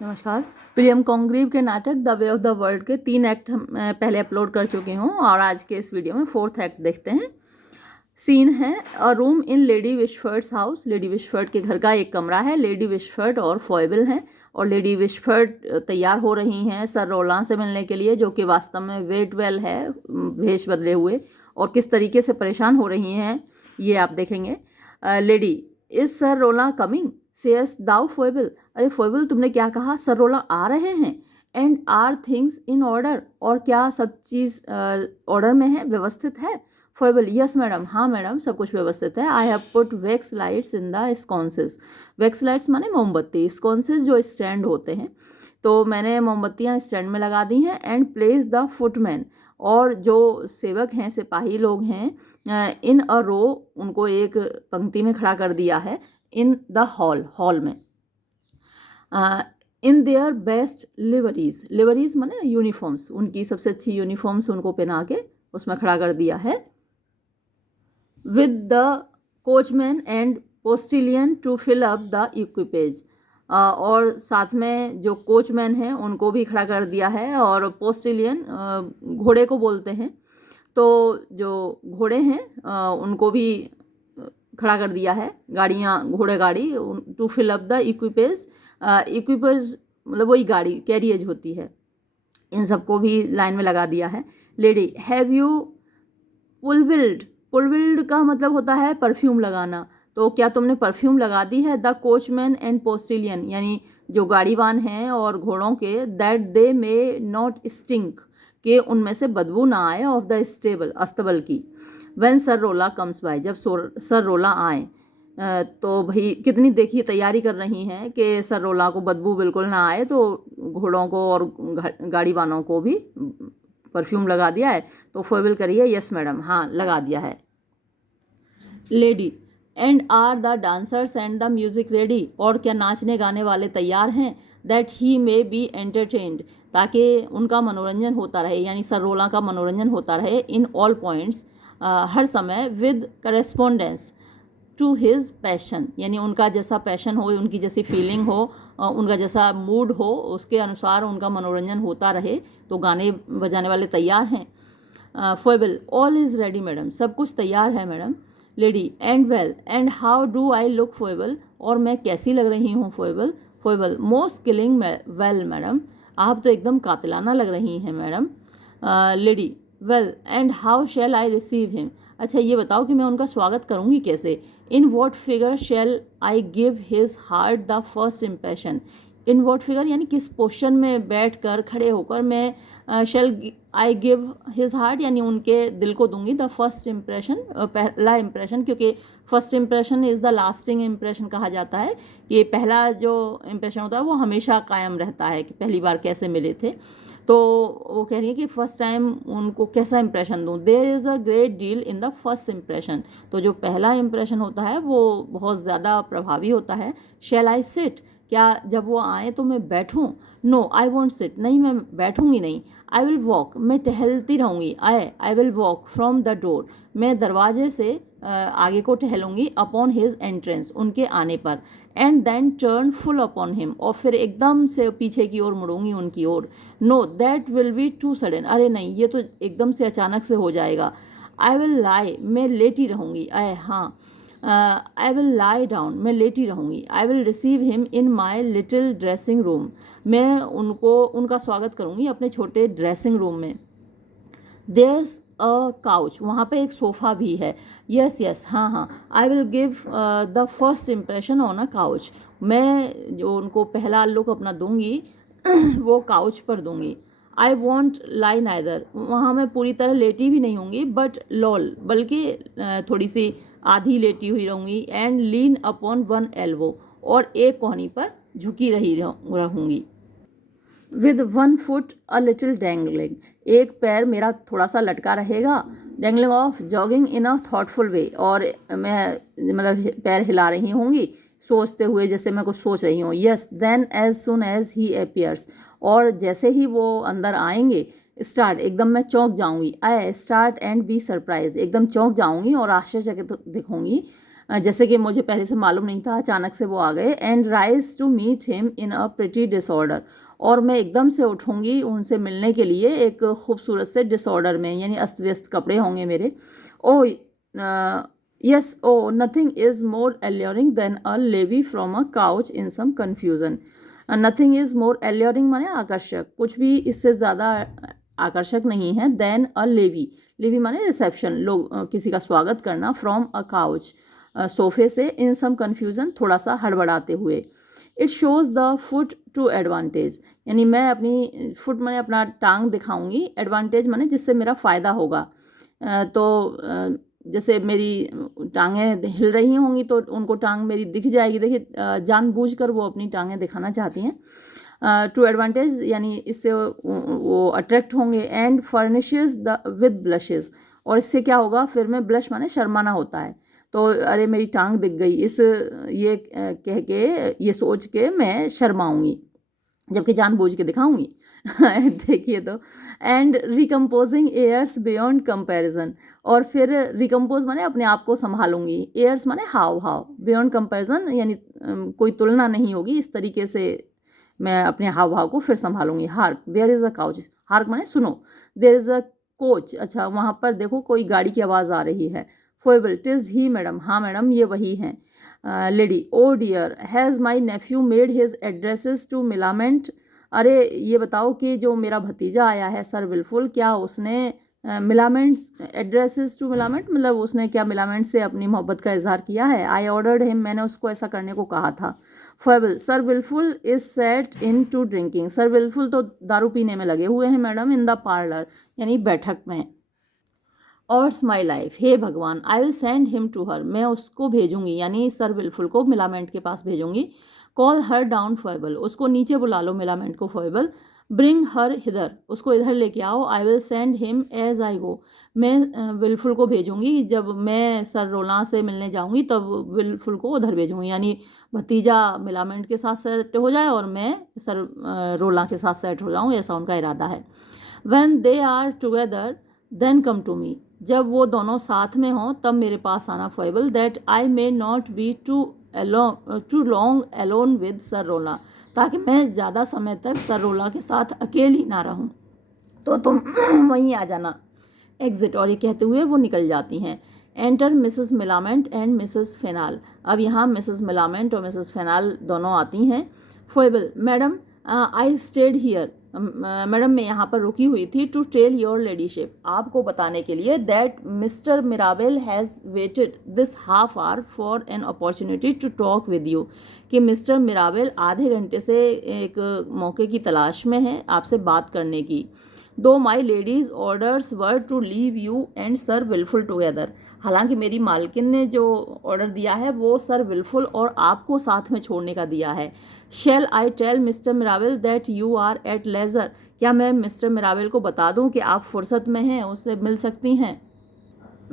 नमस्कार। William Congreve के नाटक the way of the world के 3 एक्ट हम पहले अपलोड कर चुके हूँ और आज के इस वीडियो में 4th एक्ट देखते हैं। सीन है a room in lady Wishfort's house. Lady Wishfort के घर का एक कमरा है। लेडी विशफर्ड और फॉयबल हैं और लेडी विशफर्ड तैयार हो रही हैं सर रोलां से मिलने के लिए, जो कि वास्तव में वेटवेल है, भेष बदले हुए, और किस तरीके से परेशान हो रही हैं ये आप देखेंगे। Lady, is sir Rowland coming? Sayest thou Foible. अरे फॉयबल, तुमने क्या कहा? सर रोलां आ रहे हैं। And are things in order, और क्या सब चीज़ ऑर्डर में है, व्यवस्थित है? फॉयबल, यस मैडम, हाँ मैडम, सब कुछ व्यवस्थित है। I have put wax lights in the sconces. Wax lights माने मोमबत्ती, स्कॉन्सेस जो स्टैंड होते हैं, तो मैंने मोमबत्तियाँ स्टैंड में लगा दी हैं। एंड प्लेस द फुटमैन, और जो सेवक हैं, सिपाही लोग हैं, इन अ रो, उनको एक पंक्ति में खड़ा कर दिया है। इन द हॉल में। इन देयर बेस्ट लिवरीज, लिवरीज माने यूनिफॉर्म्स, उनकी सबसे अच्छी यूनिफॉर्म्स उनको पहना के उसमें खड़ा कर दिया है। With the coachman and postilion to fill up the equipage, और साथ में जो कोचमैन हैं उनको भी खड़ा कर दिया है, और पोस्टिलियन घोड़े को बोलते हैं, तो जो घोड़े हैं उनको भी खड़ा कर दिया है, गाड़ियाँ, घोड़े गाड़ी, टू फिल अप द इक्विपेज। इक्विपेज मतलब वही गाड़ी, कैरियज होती है, इन सबको भी लाइन में लगा दिया है। Lady, have you pulvilled? Pulvilled का मतलब होता है परफ्यूम लगाना, तो क्या तुमने परफ्यूम लगा दी है? द कोचमैन एंड पोस्टिलियन, यानी जो गाड़ीवान हैं और घोड़ों के, that they may not stink, के उनमें से बदबू ना आए, ऑफ द स्टेबल, अस्तबल की। व्हेन सर रोला कम्स बाय, जब सर रोला आए, तो भाई कितनी देखिए तैयारी कर रही हैं कि सर रोला को बदबू बिल्कुल ना आए, तो घोड़ों को और गाड़ी वालों को भी परफ्यूम लगा दिया है। तो फॉयबल करिए, यस मैडम, हाँ लगा दिया है। Lady, and are the dancers and the music ready, और क्या नाचने गाने वाले तैयार हैं? That he may be entertained, ताकि उनका मनोरंजन होता रहे, यानी सर रोला का मनोरंजन होता रहे, इन ऑल पॉइंट्स, हर समय, with correspondence to his passion, यानी उनका जैसा पैशन हो, उनकी जैसी फीलिंग हो, उनका जैसा मूड हो, उसके अनुसार उनका मनोरंजन होता रहे, तो गाने बजाने वाले तैयार हैं। Foible, all is ready madam, सब कुछ तैयार है madam. Lady, and well, and how do I look Foible, और मैं कैसी लग रही हूँ Foible? Foible, most killing well madam, आप तो एकदम कातिलाना लग रही हैं madam. Lady, well, and how shall I receive him, अच्छा ये बताओ कि मैं उनका स्वागत करूँगी कैसे? In what figure shall I give his heart the first impression, in what figure यानी किस पोस्चर में बैठ कर, खड़े होकर मैं शैल आई गिव हिज हार्ट, यानी उनके दिल को दूंगी द फर्स्ट इम्प्रेशन, पहला इम्प्रेशन, क्योंकि first impression is the lasting impression कहा जाता है, कि पहला जो इम्प्रेशन होता है वो हमेशा कायम रहता है, कि पहली बार कैसे मिले थे। तो वो कह रही है कि फर्स्ट टाइम उनको कैसा इंप्रेशन दूँ। There is a great deal in the first impression, तो जो पहला इम्प्रेशन होता है वो बहुत ज़्यादा प्रभावी होता है। शैल आई सिट, क्या जब वो आए तो मैं बैठूं? नो आई वॉन्ट सिट, नहीं मैं बैठूंगी नहीं। आई विल वॉक, मैं टहलती रहूँगी। I will walk from the door, मैं दरवाजे से आगे को टहलूंगी। अपॉन हिज एंट्रेंस, उनके आने पर। And then turn full upon him, और फिर एकदम से पीछे की ओर मुड़ूंगी उनकी ओर। No that will be too sudden, अरे नहीं ये तो एकदम से अचानक से हो जाएगा। आई विल लाई, मैं लेटी रहूँगी। हाँ, आई विल लाई डाउन, मैं लेटी रहूँगी। I will receive him in my little dressing room, मैं उनका स्वागत करूँगी अपने छोटे ड्रेसिंग रूम में। देयर्स अ काउच, वहाँ पे एक सोफ़ा भी है। यस यस, हाँ हाँ, I will give the first impression on a couch, मैं जो उनको पहला लुक अपना दूंगी वो काउच पर दूंगी। आई वॉन्ट लाई नाइदर, वहाँ मैं पूरी तरह लेटी भी नहीं होंगी, बट लॉल, बल्कि थोड़ी सी आधी लेटी हुई रहूँगी। And lean upon one elbow, और एक कोहनी पर झुकी रहूँगी। With one foot a little dangling, एक पैर मेरा थोड़ा सा लटका रहेगा। Dangling off jogging in a thoughtful way, और मैं मतलब पैर हिला रही होंगी सोचते हुए, जैसे मैं कुछ सोच रही हूँ। Yes, then as soon as he appears, और जैसे ही वो अंदर आएंगे, स्टार्ट, एकदम मैं चौंक जाऊंगी। I start and be surprise, एकदम चौंक जाऊंगी और आश्चर्यचकित दिखूंगी। जैसे कि मुझे पहले से मालूम नहीं था, अचानक से वो आ गए। And rise to meet him in a pretty disorder, और मैं एकदम से उठूंगी उनसे मिलने के लिए एक खूबसूरत से डिसऑर्डर में, यानी अस्त व्यस्त कपड़े होंगे मेरे। Oh yes, oh nothing is more alluring than a levee from a couch in some confusion. Nothing is more alluring माने आकर्षक, कुछ भी इससे ज़्यादा आकर्षक नहीं है। देन अ लेवी, लेवी माने रिसेप्शन, लोग किसी का स्वागत करना। फ्रॉम अ काउच, सोफे से। इन सम कन्फ्यूजन, थोड़ा सा हड़बड़ाते हुए। It shows the foot to advantage, यानी मैं अपनी फुट माने अपना टांग दिखाऊंगी, एडवांटेज माने जिससे मेरा फ़ायदा होगा। जैसे मेरी टांगें हिल रही होंगी तो उनको टांग मेरी दिख जाएगी। देखिए जानबूझकर वो अपनी टांगें दिखाना चाहती हैं। टू एडवांटेज यानी इससे वो अट्रैक्ट होंगे। And furnishes the with blushes, और इससे क्या होगा फिर में, ब्लश माने शर्माना होता है। तो अरे मेरी टांग दिख गई, इस ये कह के, ये सोच के मैं शर्माऊंगी, जबकि जानबूझ के दिखाऊंगी। देखिए तो। एंड रिकम्पोजिंग एयर्स बियॉन्ड कंपैरिजन, और फिर रिकम्पोज माने अपने आप को संभालूंगी, एयर्स माने हाव हाव, बियॉन्ड कंपैरिजन यानी कोई तुलना नहीं होगी, इस तरीके से मैं अपने हाव भाव को फिर संभालूंगी। Hark there is a couch, hark माने सुनो। देयर इज़ अ कोच, अच्छा वहाँ पर देखो कोई गाड़ी की आवाज़ आ रही है। फोएबल टिज ही मैडम, हाँ मैडम ये वही हैं। Lady oh dear, has my nephew made his addresses to Millamant, अरे ये बताओ कि जो मेरा भतीजा आया है सर विल्फुल, क्या उसने मिलामेंट्स, एड्रेसेस टू मिलामेंट मतलब उसने क्या मिलामेंट से अपनी मोहब्बत का इजहार किया है। आई ऑर्डर्ड हिम, मैंने उसको ऐसा करने को कहा था। Foible sir Wilfull is set in to drinking, sir Wilfull तो दारू पीने में लगे हुए हैं मैडम। इन द पार्लर यानी बैठक में। और माई लाइफ, हे भगवान, I will send him to her, मैं उसको भेजूंगी यानी सर विल्फुल को मिलामेंट के पास भेजूंगी। कॉल हर डाउन फॉयबल, उसको नीचे बुला लो मिलामेंट को। फॉयबल ब्रिंग हर हिदर, उसको इधर लेके आओ। I will send him as I go, मैं विल्फुल को भेजूंगी, जब मैं सर रोला से मिलने जाऊंगी तब विल्फुल को उधर भेजूंगी, यानी भतीजा मिलामेंट के साथ सेट हो जाए और मैं सर रोला के साथ सेट हो जाऊँ, ऐसा उनका इरादा है। When they are together then come to me, जब वो दोनों साथ में हों तब मेरे पास आना। Foible that I may not be too long alone with sir रोला, ताकि मैं ज़्यादा समय तक सर रोला के साथ अकेली ना रहूं, तो तुम वहीं आ जाना। एग्जिट, और ये कहते हुए वो निकल जाती हैं। Enter Mrs Millamant and Mrs Fainall, अब यहाँ मिसेस मिलामेंट और मिसेस फेनाल दोनों आती हैं। Foible madam I stayed here, madam मैं यहाँ पर रुकी हुई थी। टू टेल योर लेडीशिप, आपको बताने के लिए। That Mister Mirabell has waited this half hour for an opportunity to talk with you, कि मिस्टर मिराबेल आधे घंटे से एक मौके की तलाश में हैं आपसे बात करने की। Though my lady's orders were to leave you and sir Wilfull together, हालांकि मेरी मालकिन ने जो ऑर्डर दिया है वो सर विल्फुल और आपको साथ में छोड़ने का दिया है। Shall I tell Mister Mirabell that you are at leisure, क्या मैं मिस्टर मिराबेल को बता दूं कि आप फुर्सत में हैं, उससे मिल सकती हैं।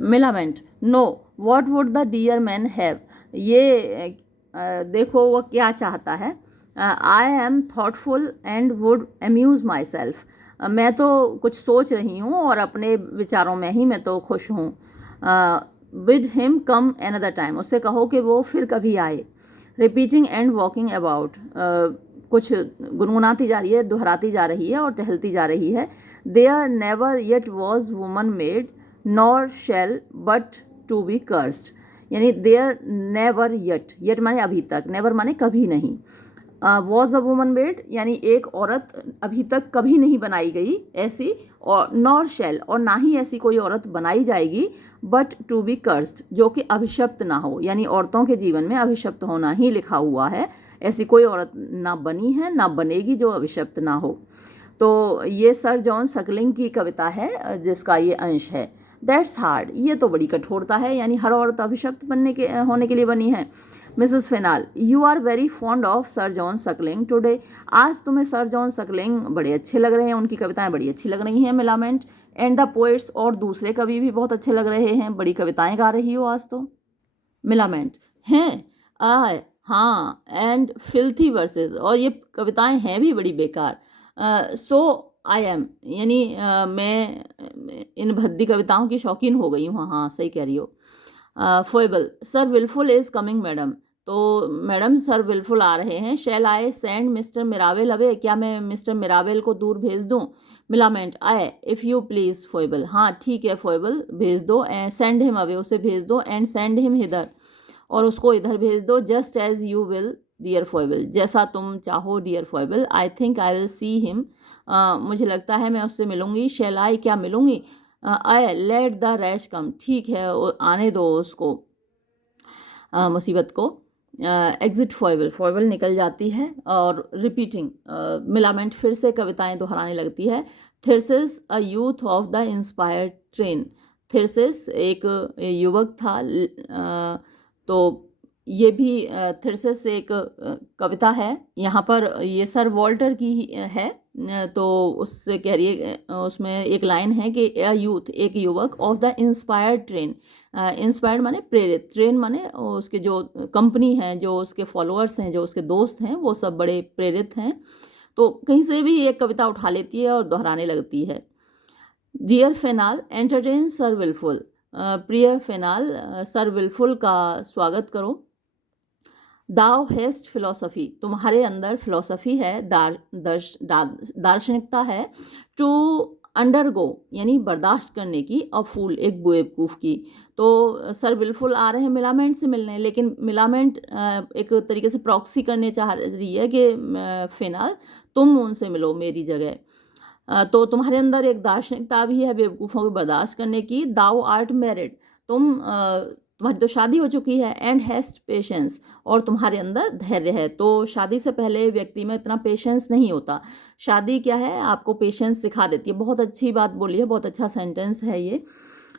Millamant no, what would the dear man have, ये देखो वो क्या चाहता है। I am thoughtful and would amuse myself, मैं तो कुछ सोच रही हूँ और अपने विचारों में ही मैं तो खुश हूँ। With him come another time, उससे कहो कि वो फिर कभी आए। रिपीटिंग एंड वॉकिंग अबाउट, कुछ गुनगुनाती जा रही है, दोहराती जा रही है और टहलती जा रही है। There never yet was woman made nor shall but to be cursed, यानी देयर नेवर येट, येट माने अभी तक, नेवर माने कभी नहीं। वॉज अ वुमन मेड यानी एक औरत अभी तक कभी नहीं बनाई गई ऐसी, और नॉर शेल और ना ही ऐसी कोई औरत बनाई जाएगी, बट टू बी कर्स्ड जो कि अभिशप्त ना हो, यानी औरतों के जीवन में अभिशप्त होना ही लिखा हुआ है। ऐसी कोई औरत ना बनी है ना बनेगी जो अभिशप्त ना हो। तो ये सर जॉन सकलिंग की कविता है जिसका ये अंश है। दैट्स हार्ड, ये तो बड़ी कठोरता है, यानी हर औरत अभिशप्त होने के लिए बनी है। Mrs Fainall you are very fond of sir John Suckling today, आज तुम्हें सर जॉन सकलिंग बड़े अच्छे लग रहे हैं, उनकी कविताएं बड़ी अच्छी लग रही हैं। मिलामेंट एंड द पोएट्स, और दूसरे कवि भी बहुत अच्छे लग रहे हैं, बड़ी कविताएं गा रही हो आज तो। मिलामेंट हैं, आय हाँ, एंड फिल्थी वर्सेस, और ये कविताएं हैं भी बड़ी बेकार। सो आई एम, यानी मैं इन भद्दी कविताओं की शौकीन हो गई हूँ। हाँ सही कह रही हो। Foible, sir Wilfull is coming madam. तो मैडम सर विलफुल आ रहे हैं। Shall I send Mr Mirabell away, क्या मैं मिस्टर मिरावेल को दूर भेज दूँ? Millamant, ay if you please Foible, हाँ ठीक है फोएबल भेज दो। एंड सेंड हिम अवे, उसे भेज दो। एंड सेंड हिम हिदर, और उसको इधर भेज दो। Just as you will dear Foible, जैसा तुम चाहो dear Foible. I think I will see him, मुझे लगता है मैं उससे मिलूंगी। शैल आई, क्या मिलूंगी? आई लेट द रैश कम, ठीक है आने दो उसको, मुसीबत को। एग्जिट फोएबल, फोएबल निकल जाती है। और रिपीटिंग, मिलामेंट, फिर से कविताएं दोहराने लगती है। Thyrsis a youth of the inspired train, Thyrsis एक युवक था। तो ये भी थिरसिस एक कविता है। यहाँ पर ये सर वॉल्टर की ही है। तो उससे कह रही है, उसमें एक लाइन है कि अ यूथ, एक युवक, of the inspired train, inspired माने प्रेरित, ट्रेन माने उसके जो कंपनी है, जो उसके फॉलोअर्स हैं, जो उसके दोस्त हैं, वो सब बड़े प्रेरित हैं। तो कहीं से भी एक कविता उठा लेती है और दोहराने लगती है। डियर फेनाल एंटरटेन सर विलफुल, प्रिय फेनाल सर विलफुल का स्वागत करो। दाव हेस्ट फिलोसफी, तुम्हारे अंदर फिलोसफी है, दार्शनिकता है। टू अंडरगो यानी बर्दाश्त करने की, अ फूल एक बेवकूफ़ की। तो सर बिल्कुल आ रहे हैं मिलामेंट से मिलने, लेकिन मिलामेंट एक तरीके से प्रॉक्सी करने चाह रही है कि फिनाल तुम उनसे मिलो मेरी जगह। तो तुम्हारे अंदर एक दार्शनिकता भी है बेवकूफ़ों को बर्दाश्त करने की। दाउ आर्ट मैरिड, तुम्हारी तो शादी हो चुकी है। एंड हैस्ट पेशेंस, और तुम्हारे अंदर धैर्य है। तो शादी से पहले व्यक्ति में इतना पेशेंस नहीं होता। शादी क्या है, आपको पेशेंस सिखा देती है। बहुत अच्छी बात बोली है, बहुत अच्छा सेंटेंस है ये।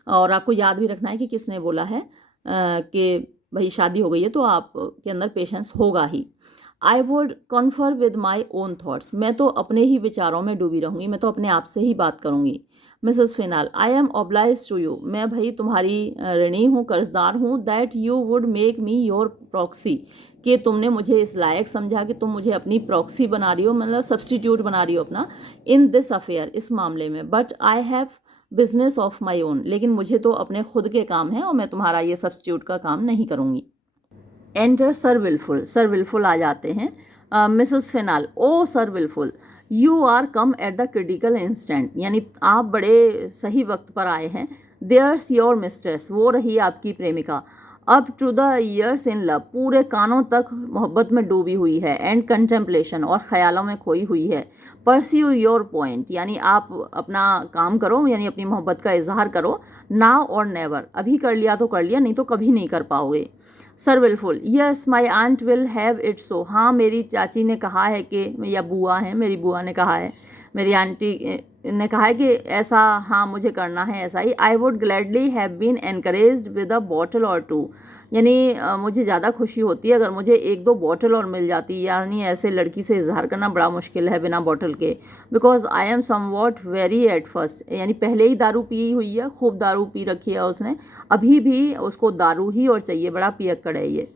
और आपको याद भी रखना है कि किसने बोला है, कि भाई शादी हो गई है तो आप के अंदर पेशेंस होगा ही। I would confer with my own thoughts, मैं तो अपने ही विचारों में डूबी रहूँगी, मैं तो अपने आप से ही बात करूँगी। Mrs Fainall, I am obliged to you, मैं भाई तुम्हारी ऋणी हूँ, कर्जदार हूँ। That you would make me your proxy, कि तुमने मुझे इस लायक समझा कि तुम मुझे अपनी प्रॉक्सी बना रही हो, मतलब सब्सटीट्यूट बना रही हो अपना, इन दिस अफेयर, इस मामले में। But I have business of my own, लेकिन मुझे तो अपने खुद के काम हैं और मैं तुम्हारा ये सब्सटीट्यूट का काम नहीं करूँगी। Enter sir Wilfull, sir Wilfull आ जाते हैं। Mrs Fainall, O sir Wilfull, you are come at the critical instant, यानी आप बड़े सही वक्त पर आए हैं। देयर्स योर मिस्ट्रेस, वो रही आपकी प्रेमिका। Up to the ears in love, पूरे कानों तक मोहब्बत में डूबी हुई है। एंड कंटेम्पलेशन, और ख्यालों में खोई हुई है। परस्यू योर पॉइंट, यानी आप अपना काम करो, यानी अपनी मोहब्बत का इजहार करो। नाउ और नेवर, अभी कर लिया तो कर लिया, नहीं तो कभी नहीं कर पाओगे। Sir Wilfull, yes my aunt will have it so, हाँ मेरी चाची ने कहा है कि, या बुआ है, मेरी बुआ ने कहा है, मेरी आंटी ने कहा है कि ऐसा, हाँ मुझे करना है ऐसा ही। I would gladly have been encouraged with a bottle or two, यानी मुझे ज़्यादा खुशी होती है अगर मुझे एक दो बॉटल और मिल जाती, यानी ऐसे लड़की से इजहार करना बड़ा मुश्किल है बिना बॉटल के। Because I am somewhat wary at first, यानी पहले ही दारू पी हुई है, खूब दारू पी रखी है उसने, अभी भी उसको दारू ही और चाहिए, बड़ा पियक्कड़ है ये।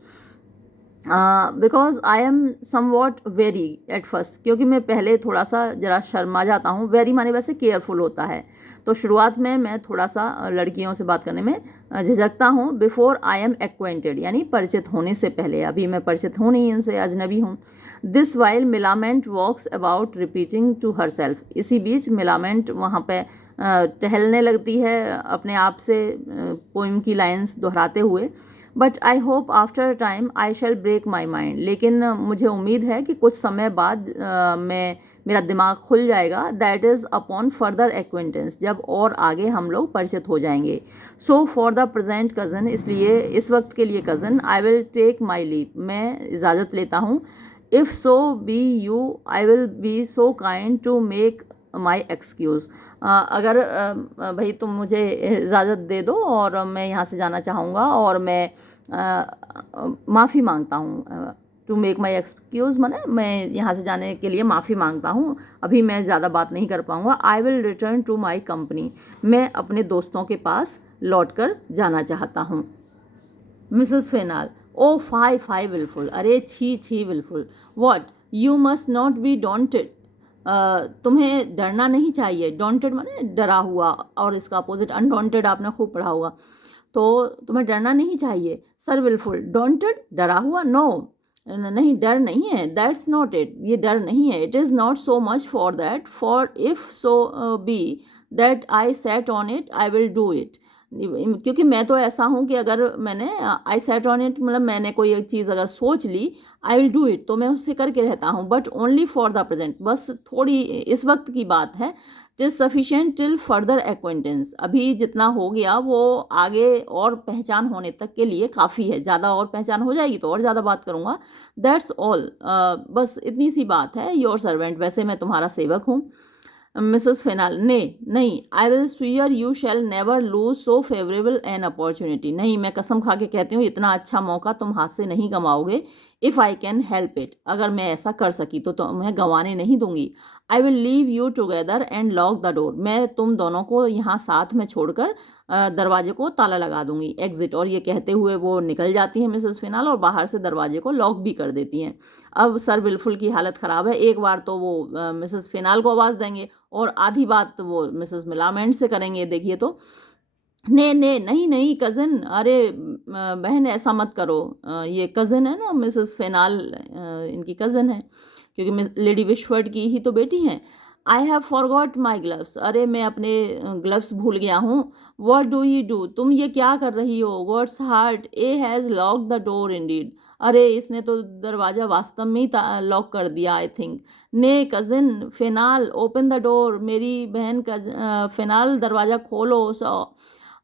Because I am somewhat wary at first, क्योंकि मैं पहले थोड़ा सा जरा शर्मा जाता हूँ। वेरी माने वैसे केयरफुल होता है, तो शुरुआत में मैं थोड़ा सा लड़कियों से बात करने में झिझकता हूँ। बिफोर आई एम एक्वेंटेड, यानी परिचित होने से पहले, अभी मैं परिचित हूँ नहीं इनसे, अजनबी हूँ। This while Millamant walks about repeating to herself, इसी बीच मिलामेंट वहाँ पे टहलने लगती है अपने आप से, पोइम की लाइन्स दोहराते हुए। But I hope after time I shall break my mind, लेकिन मुझे उम्मीद है कि कुछ समय बाद मेरा दिमाग खुल जाएगा। That is upon further acquaintance, जब और आगे हम लोग परिचित हो जाएंगे। So for the present cousin, इसलिए इस वक्त के लिए cousin, I will take my leave, मैं इजाज़त लेता हूँ। If so be you, I will be so kind to make my excuse, अगर भाई तुम मुझे इजाज़त दे दो और मैं यहाँ से जाना चाहूँगा, और मैं माफ़ी मांगता हूँ। टू मेक माई एक्सक्यूज़ माने मैं यहाँ से जाने के लिए माफ़ी मांगता हूँ, अभी मैं ज़्यादा बात नहीं कर पाऊँगा। I will return to my company, मैं अपने दोस्तों के पास लौट कर जाना चाहता हूँ। Mrs Fainall, O fie fie Wilfull, अरे छी छी Wilfull. What, you must not be daunted, तुम्हें डरना नहीं चाहिए। डॉन्टेड माने डरा हुआ, और इसका अपोजिट अनडॉन्टेड आपने खूब पढ़ा होगा। तो तुम्हें डरना नहीं चाहिए। सर विलफुल, डोंटेड, डरा हुआ, नो नहीं, डर नहीं है, दैट्स नॉट इट, ये डर नहीं है। It is not so much for that, for if so be that I set on it I will do it. क्योंकि मैं तो ऐसा हूँ कि अगर मैंने आई सेट ऑन इट मतलब मैंने कोई एक चीज़ अगर सोच ली, आई विल डू इट, तो मैं उससे करके रहता हूँ। But only for the present, बस थोड़ी इस वक्त की बात है। Till sufficient till further acquaintance, अभी जितना हो गया वो आगे और पहचान होने तक के लिए काफ़ी है। ज़्यादा और पहचान हो जाएगी तो और ज़्यादा बात करूँगा। दैट्स ऑल, बस इतनी सी बात है। योर सर्वेंट, वैसे मैं तुम्हारा सेवक हूँ। मिसेस फेनाल, ने नहीं, I will severe you shall never lose so favourable an opportunity, नहीं, मैं कसम खा के कहती हूँ इतना अच्छा मौका तुम हाथ से नहीं गंवाओगे। If I can help it, अगर मैं ऐसा कर सकी तो मैं गंवाने नहीं दूंगी। I will leave you together and lock the door, मैं तुम दोनों को यहाँ साथ में छोड़कर दरवाजे को ताला लगा दूंगी। एग्जिट, और ये कहते हुए वो निकल जाती हैं मिसेस फिनाल और बाहर से दरवाजे को लॉक भी कर देती हैं। अब सर विल्फुल की हालत ख़राब है। एक बार तो वो मिसेस फिनाल को आवाज़ देंगे और आधी बात वो मिसेस मिलामेंट से करेंगे। देखिए तो, ने नहीं नहीं कज़न, अरे बहन ऐसा मत करो, ये कज़न है ना मिसेस फेनाल, इनकी कज़न है क्योंकि लेडी विशफर्ड की ही तो बेटी हैं। I have forgot my gloves, अरे मैं अपने ग्लव्स भूल गया हूँ। वॉट डू यू डू, तुम ये क्या कर रही हो। What's heart, A has lock the door Indeed, अरे इसने तो दरवाज़ा वास्तव में ही लॉक कर दिया आई थिंक। ने कज़न फेनाल ओपन द डोर, मेरी बहन फेनाल दरवाज़ा खोलो।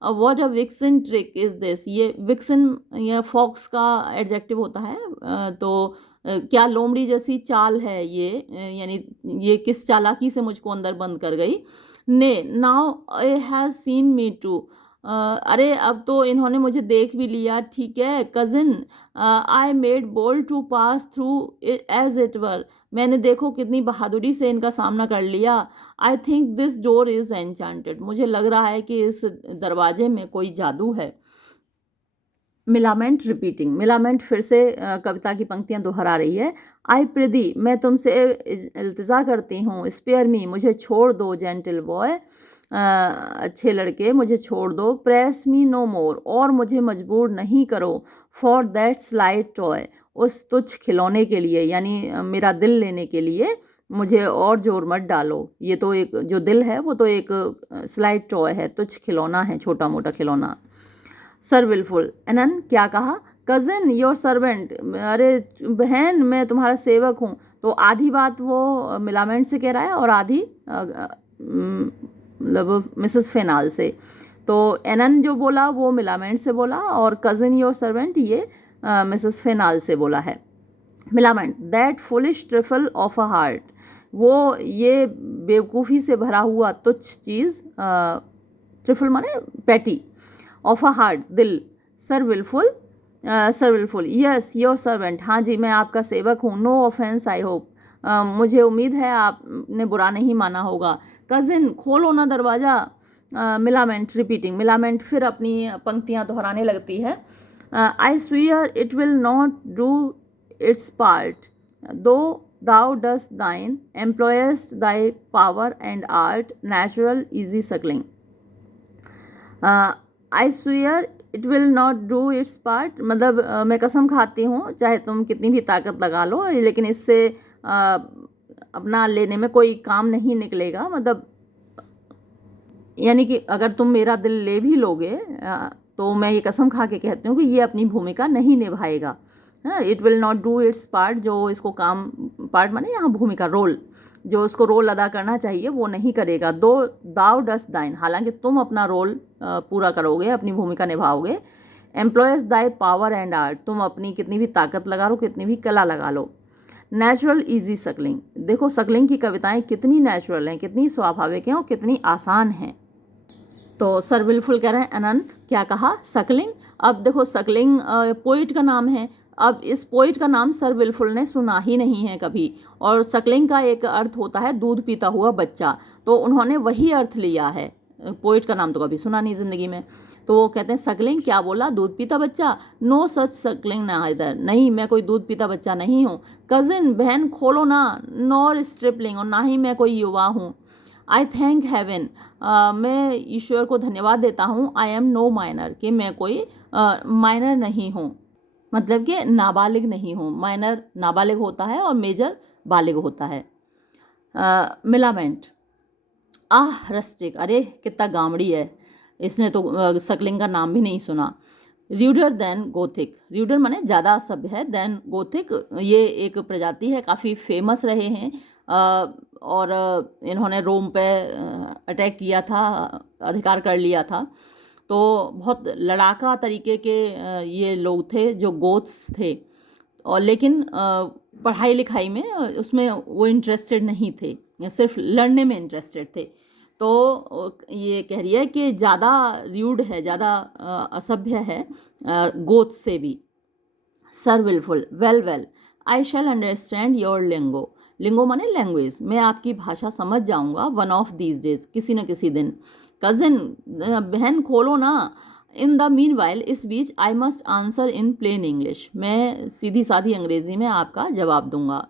What a vixen trick is this, ये विक्सन या फॉक्स का एडजेक्टिव होता है। तो क्या लोमड़ी जैसी चाल है ये, यानी ये किस चालाकी से मुझको अंदर बंद कर गई। ने now I has seen me too, अरे अब तो इन्होंने मुझे देख भी लिया, ठीक है। Cousin, I made bold to pass through as it were, मैंने देखो कितनी बहादुरी से इनका सामना कर लिया। I think this door is enchanted, मुझे लग रहा है कि इस दरवाजे में कोई जादू है। मिलामेंट रिपीटिंग, मिलामेंट फिर से कविता की पंक्तियां दोहरा रही है। आई प्रिदी, मैं तुमसे इल्तिजा करती हूँ। स्पेयर मी, मुझे छोड़ दो। जेंटल बॉय, अच्छे लड़के, मुझे छोड़ दो। प्रेस मी नो मोर, और मुझे मजबूर नहीं करो। फॉर दैट स्लाइट टॉय, उस तुच्छ खिलौने के लिए, यानी मेरा दिल लेने के लिए मुझे और जोर मत डालो। ये तो एक जो दिल है वो तो एक स्लाइट टॉय है, तुच्छ खिलौना है, छोटा मोटा खिलौना। सर विलफुल, एनन क्या कहा। कज़न योर सर्वेंट, अरे बहन मैं तुम्हारा सेवक हूँ। तो आधी बात वो मिलामेंट से कह रहा है और आधी मतलब मिसेस फेनाल से। तो एनन जो बोला वो मिलामेंट से बोला और कज़न योर सर्वेंट ये मिसेस फेनाल से बोला है। Millamant, that foolish trifle of a heart, वो ये बेवकूफ़ी से भरा हुआ तुच्छ चीज़, ट्रिफल माने पैटी, ऑफ अ हार्ट दिल। Sir Wilfull, sir Wilfull, yes your servant, हाँ जी मैं आपका सेवक हूँ। नो ऑफेंस आई होप, मुझे उम्मीद है आपने बुरा नहीं माना होगा। कज़िन खोलो ना दरवाज़ा। मिलामेंट रिपीटिंग, मिलामेंट फिर अपनी पंक्तियाँ दोहराने लगती है। I swear it will not do its part, though thou dost thine, employest thy power and art, natural easy suckling. I swear it will not do its part, मतलब मैं कसम खाती हूँ चाहे तुम कितनी भी ताकत लगा लो लेकिन इससे अपना लेने में कोई काम नहीं निकलेगा। मतलब यानी कि अगर तुम मेरा दिल ले भी लोगे तो मैं ये कसम खा के कहती हूँ कि ये अपनी भूमिका नहीं निभाएगा। It will not do its part, जो इसको काम, पार्ट माने यहाँ भूमिका, रोल, जो उसको रोल अदा करना चाहिए वो नहीं करेगा। दो दाउ डस्ट दाइन, हालांकि तुम अपना रोल पूरा करोगे, अपनी भूमिका निभाओगे। Employ'st thy power and art, तुम अपनी कितनी भी ताकत लगा लो, कितनी भी कला लगा लो। नेचुरल इजी सकलिंग, देखो सकलिंग की कविताएं कितनी नेचुरल हैं, कितनी स्वाभाविक हैं और कितनी आसान हैं। तो सर विलफुल कह रहे हैं अनंत क्या कहा, सकलिंग। अब देखो सकलिंग पोइट का नाम है। अब इस पोइट का नाम सर विलफुल ने सुना ही नहीं है कभी, और सकलिंग का एक अर्थ होता है दूध पीता हुआ बच्चा, तो उन्होंने वही अर्थ लिया है। पोइट का नाम तो कभी सुना नहीं ज़िंदगी में। तो वो कहते हैं सकलिंग, क्या बोला, दूध पीता बच्चा। नो सच सकलिंग ना इधर, नहीं मैं कोई दूध पीता बच्चा नहीं हूँ। कज़िन बहन खोलो ना, नॉर स्ट्रिपलिंग, और ना ही मैं कोई युवा हूँ। आई थैंक हेवन, मैं ईश्वर को धन्यवाद देता हूँ। आई एम नो माइनर, कि मैं कोई माइनर नहीं हूँ, मतलब कि नाबालिग नहीं हूँ। माइनर नाबालिग होता है और मेजर बालिग होता है। मिलामेंट, आह रस्टिक, अरे कितना गामड़ी है, इसने तो सकलिंग का नाम भी नहीं सुना। र्यूडर देन गोथिक, र्यूडर माने ज़्यादा सभ्य है, देन गोथिक ये एक प्रजाति है, काफ़ी फेमस रहे हैं और इन्होंने रोम पे अटैक किया था, अधिकार कर लिया था। तो बहुत लड़ाका तरीके के ये लोग थे जो गोथ्स थे, और लेकिन पढ़ाई लिखाई में उसमें वो इंटरेस्टेड नहीं थे, सिर्फ लड़ने में इंटरेस्टेड थे। तो ये कह रही है कि ज़्यादा र्यूड है, ज़्यादा असभ्य है गोथ से भी। Sir Wilfull, well well, I shall understand your lingo, lingo माने लैंग्वेज, मैं आपकी भाषा समझ जाऊंगा वन ऑफ दीज डेज, किसी न किसी दिन। कजिन, बहन खोलो ना। इन द मीन वाइल, इस बीच, I must answer in plain English, मैं सीधी सादी अंग्रेजी में आपका जवाब दूंगा।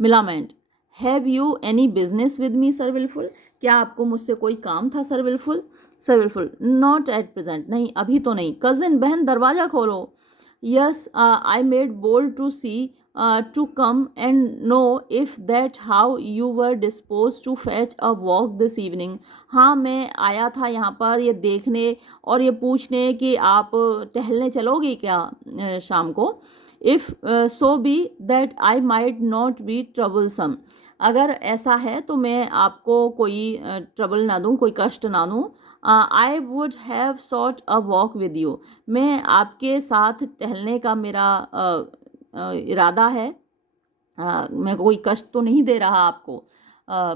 Millamant, have you any business with me sir Wilfull, क्या आपको मुझसे कोई काम था sir Wilfull. Sir Wilfull, not at present, नहीं अभी तो नहीं। कजिन, बहन दरवाज़ा खोलो। Yes, I made bold to see to come and know if that how you were dispose to fetch a walk this evening, हाँ मैं आया था यहाँ पर ये देखने और ये पूछने कि आप टहलने चलोगे क्या शाम को। If so be that I might not be troublesome, अगर ऐसा है तो मैं आपको कोई ट्रबल ना दूँ, कोई कष्ट ना दूँ। I would have short a walk with you, मैं आपके साथ टहलने का मेरा इरादा है, मैं कोई कष्ट तो नहीं दे रहा आपको।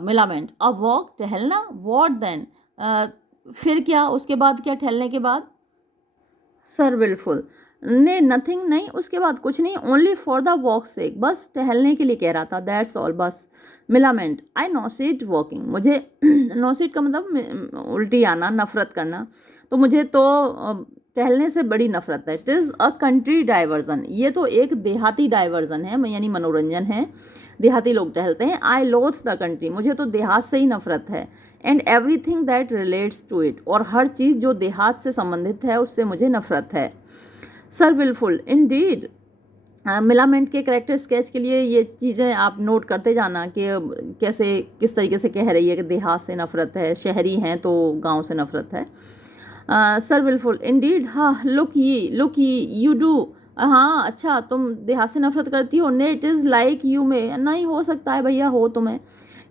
मिलामेंट, अ वॉक, टहलना, वॉट देन, फिर क्या, उसके बाद क्या, टहलने के बाद। सर विलफुल ने, नथिंग, नहीं उसके बाद कुछ नहीं, ओनली फॉर द वॉक सेक, बस टहलने के लिए कह रहा था, दैट्स ऑल, बस। मिलामेंट, आई नॉसिट वॉकिंग, मुझे नॉसिट का मतलब उल्टी आना, नफरत करना, तो मुझे तो टहलने से बड़ी नफरत है। It is a country diversion, ये तो एक देहाती डाइवर्जन है, यानी मनोरंजन है, देहाती लोग टहलते हैं। आई लोथ द कंट्री, मुझे तो देहात से ही नफरत है। And everything that relates to it, और हर चीज़ जो देहात से संबंधित है उससे मुझे नफरत है। सर विलफुल, इंडीड, मिलामेंट के करेक्टर स्केच के लिए ये चीज़ें आप नोट करते जाना कि कैसे किस तरीके से कह रही है कि देहात से नफरत है, शहरी हैं तो गांव से नफरत है। सर विलफुल, इंडीड, हाँ, लुक ही यू डू, हाँ अच्छा तुम देहात से नफरत करती हो। ने, इट इज़ लाइक यू में, नहीं हो सकता है भैया हो तुम्हें।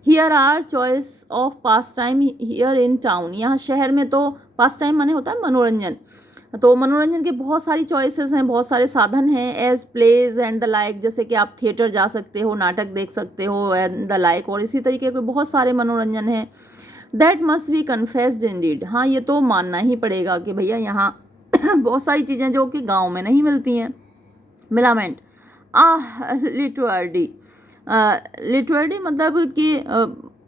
Here our choice of pass time here in town, यहाँ शहर में तो पास टाइम माने होता है मनोरंजन, तो मनोरंजन के बहुत सारी चॉइसेस हैं, बहुत सारे साधन हैं, as plays and the like, जैसे कि आप थिएटर जा सकते हो, नाटक देख सकते हो एंड द लाइक, और इसी तरीके के बहुत सारे मनोरंजन हैं। That must be confessed Indeed, हाँ ये तो मानना ही पड़ेगा कि भैया यहाँ बहुत सारी चीज़ें जो कि गाँव में नहीं मिलती हैं। मिलामेंट, लिटरेडी, लिटरेडी मतलब कि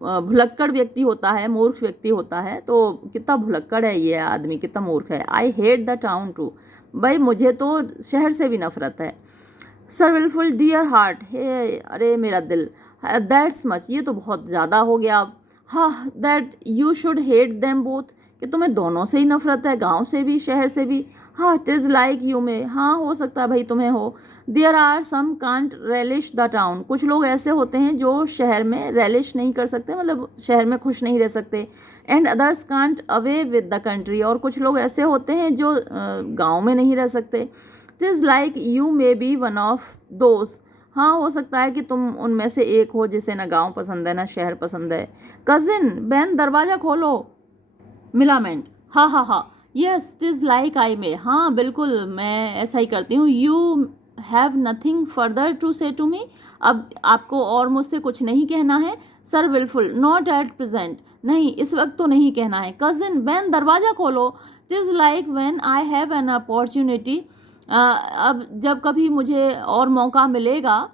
भुलक्कड़ व्यक्ति होता है, मूर्ख व्यक्ति होता है, तो कितना भुलक्कड़ है ये आदमी, कितना मूर्ख है। I hate the town too, भाई मुझे तो शहर से भी नफरत है। सर विलफुल, डियर हार्ट, हे अरे मेरा दिल, दैट्स मच, ये तो बहुत ज़्यादा हो गया। हाँ, that you should hate them both, कि तुम्हें दोनों से ही नफरत है, गांव से भी शहर से भी। हाँ, इट इज़ लाइक यू में, हाँ हो सकता है भाई तुम्हें हो। There are some can't relish the town, कुछ लोग ऐसे होते हैं जो शहर में रेलिश नहीं कर सकते, मतलब शहर में खुश नहीं रह सकते। And others can't away with the country, और कुछ लोग ऐसे होते हैं जो गाँव में नहीं रह सकते। It is like you may B one of those, हाँ हो सकता है कि तुम उनमें से एक हो जिसे ना गांव पसंद है ना शहर पसंद है। कजिन, बहन दरवाज़ा खोलो। मिलामेंट, हाँ हाँ हाँ, yes it is like I may, हाँ बिल्कुल मैं ऐसा ही करती हूँ। You have nothing further to say to me, अब आपको और मुझसे कुछ नहीं कहना है। Sir Wilfull, not at present, नहीं इस वक्त तो नहीं कहना है। कजिन, बहन दरवाज़ा खोलो। It is like when I have an opportunity, अब जब कभी मुझे और मौका मिलेगा,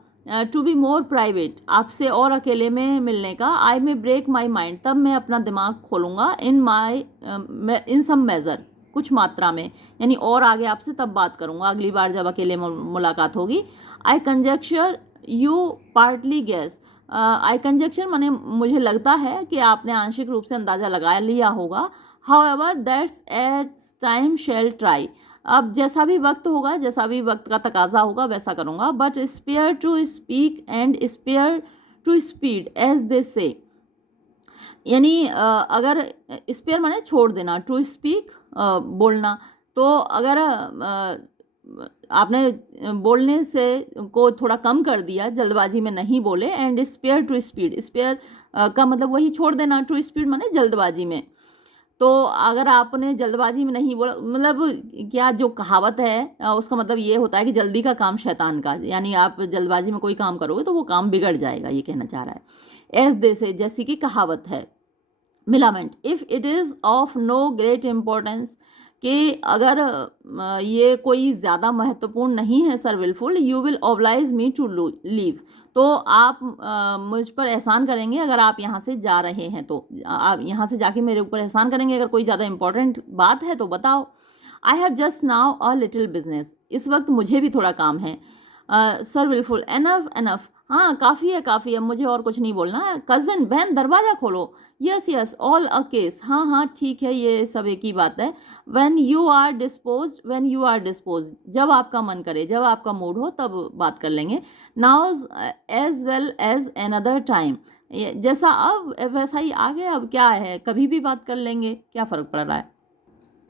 टू बी मोर प्राइवेट, आपसे और अकेले में मिलने का, आई मे ब्रेक माई माइंड, तब मैं अपना दिमाग खोलूँगा, इन सम मेज़र, कुछ मात्रा में, यानी और आगे आपसे तब बात करूँगा अगली बार जब अकेले मुलाकात होगी। I conjecture you partly guess, I conjunction माने मुझे लगता है कि आपने आंशिक रूप से अंदाज़ा लगा लिया होगा। However that's as time shall try, अब जैसा भी वक्त होगा, जैसा भी वक्त का तकाजा होगा वैसा करूँगा। But spare to speak and spare to speed as they say, यानी अगर स्पेयर माने छोड़ देना, टू स्पीक बोलना, तो अगर आपने बोलने से को थोड़ा कम कर दिया, जल्दबाजी में नहीं बोले, and spare to speed, spare का मतलब वही छोड़ देना, टू स्पीड माने जल्दबाजी में। तो अगर आपने जल्दबाजी में नहीं बोला, मतलब क्या जो कहावत है उसका मतलब ये होता है कि जल्दी का काम शैतान का, यानी आप जल्दबाजी में कोई काम करोगे तो वो काम बिगड़ जाएगा, ये कहना चाह रहा है। एज दे से, जैसी कि कहावत है। Millamant, if it is of no great importance, कि अगर ये कोई ज़्यादा महत्वपूर्ण नहीं है Sir Wilfull, you will oblige me to leave, तो आप मुझ पर एहसान करेंगे अगर आप यहाँ से जा रहे हैं, तो आप यहाँ से जाके मेरे ऊपर एहसान करेंगे अगर कोई ज़्यादा इंपॉर्टेंट बात है तो बताओ। I have just now a little business, इस वक्त मुझे भी थोड़ा काम है। सर विलफुल, एनफ एनफ, हाँ काफ़ी है काफ़ी है, मुझे और कुछ नहीं बोलना है। कज़न, बहन दरवाज़ा खोलो। Yes yes, all a case, हाँ हाँ ठीक है, ये सब एक ही बात है। When you are dispose, when you are dispose, जब आपका मन करे, जब आपका मूड हो तब बात कर लेंगे। Now as well as another time, जैसा अब वैसा ही आगे, अब क्या है, कभी भी बात कर लेंगे, क्या फ़र्क पड़ रहा है।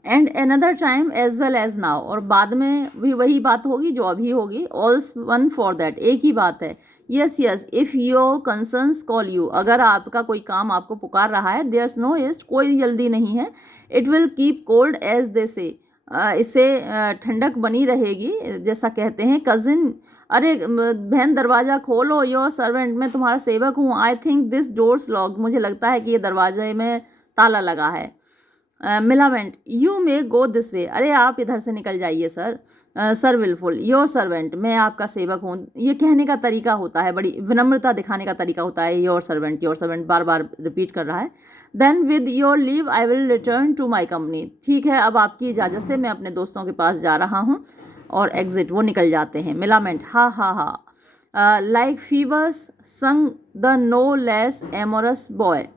And another time as well as now, और बाद में भी वही बात होगी जो अभी होगी। ऑल्स वन फॉर दैट, एक ही बात है। Yes yes, if your concerns call you, अगर आपका कोई काम आपको पुकार रहा है। देयर्स नो हेस्ट, कोई जल्दी नहीं है। It will keep cold as they say, इससे ठंडक बनी रहेगी, जैसा कहते हैं। कजिन, अरे बहन दरवाज़ा खोलो। योर सर्वेंट, मैं तुम्हारा सेवक हूँ। आई थिंक दिस डोर्स लॉक, मुझे लगता है कि ये दरवाजे में ताला लगा है। Millamant, you may go this way, अरे आप इधर से निकल जाइए sir. Sir Wilfull, your servant, मैं आपका सेवक हूँ, ये कहने का तरीका होता है, बड़ी विनम्रता दिखाने का तरीका होता है। योर सर्वेंट बार बार रिपीट कर रहा है। Then with your leave I will return to my company, ठीक है अब आपकी इजाज़त से मैं अपने दोस्तों के पास जा रहा हूँ। और एग्जिट, वो निकल जाते हैं। Millamant, ha ha ha, like Phoebus sung the no less amorous boy,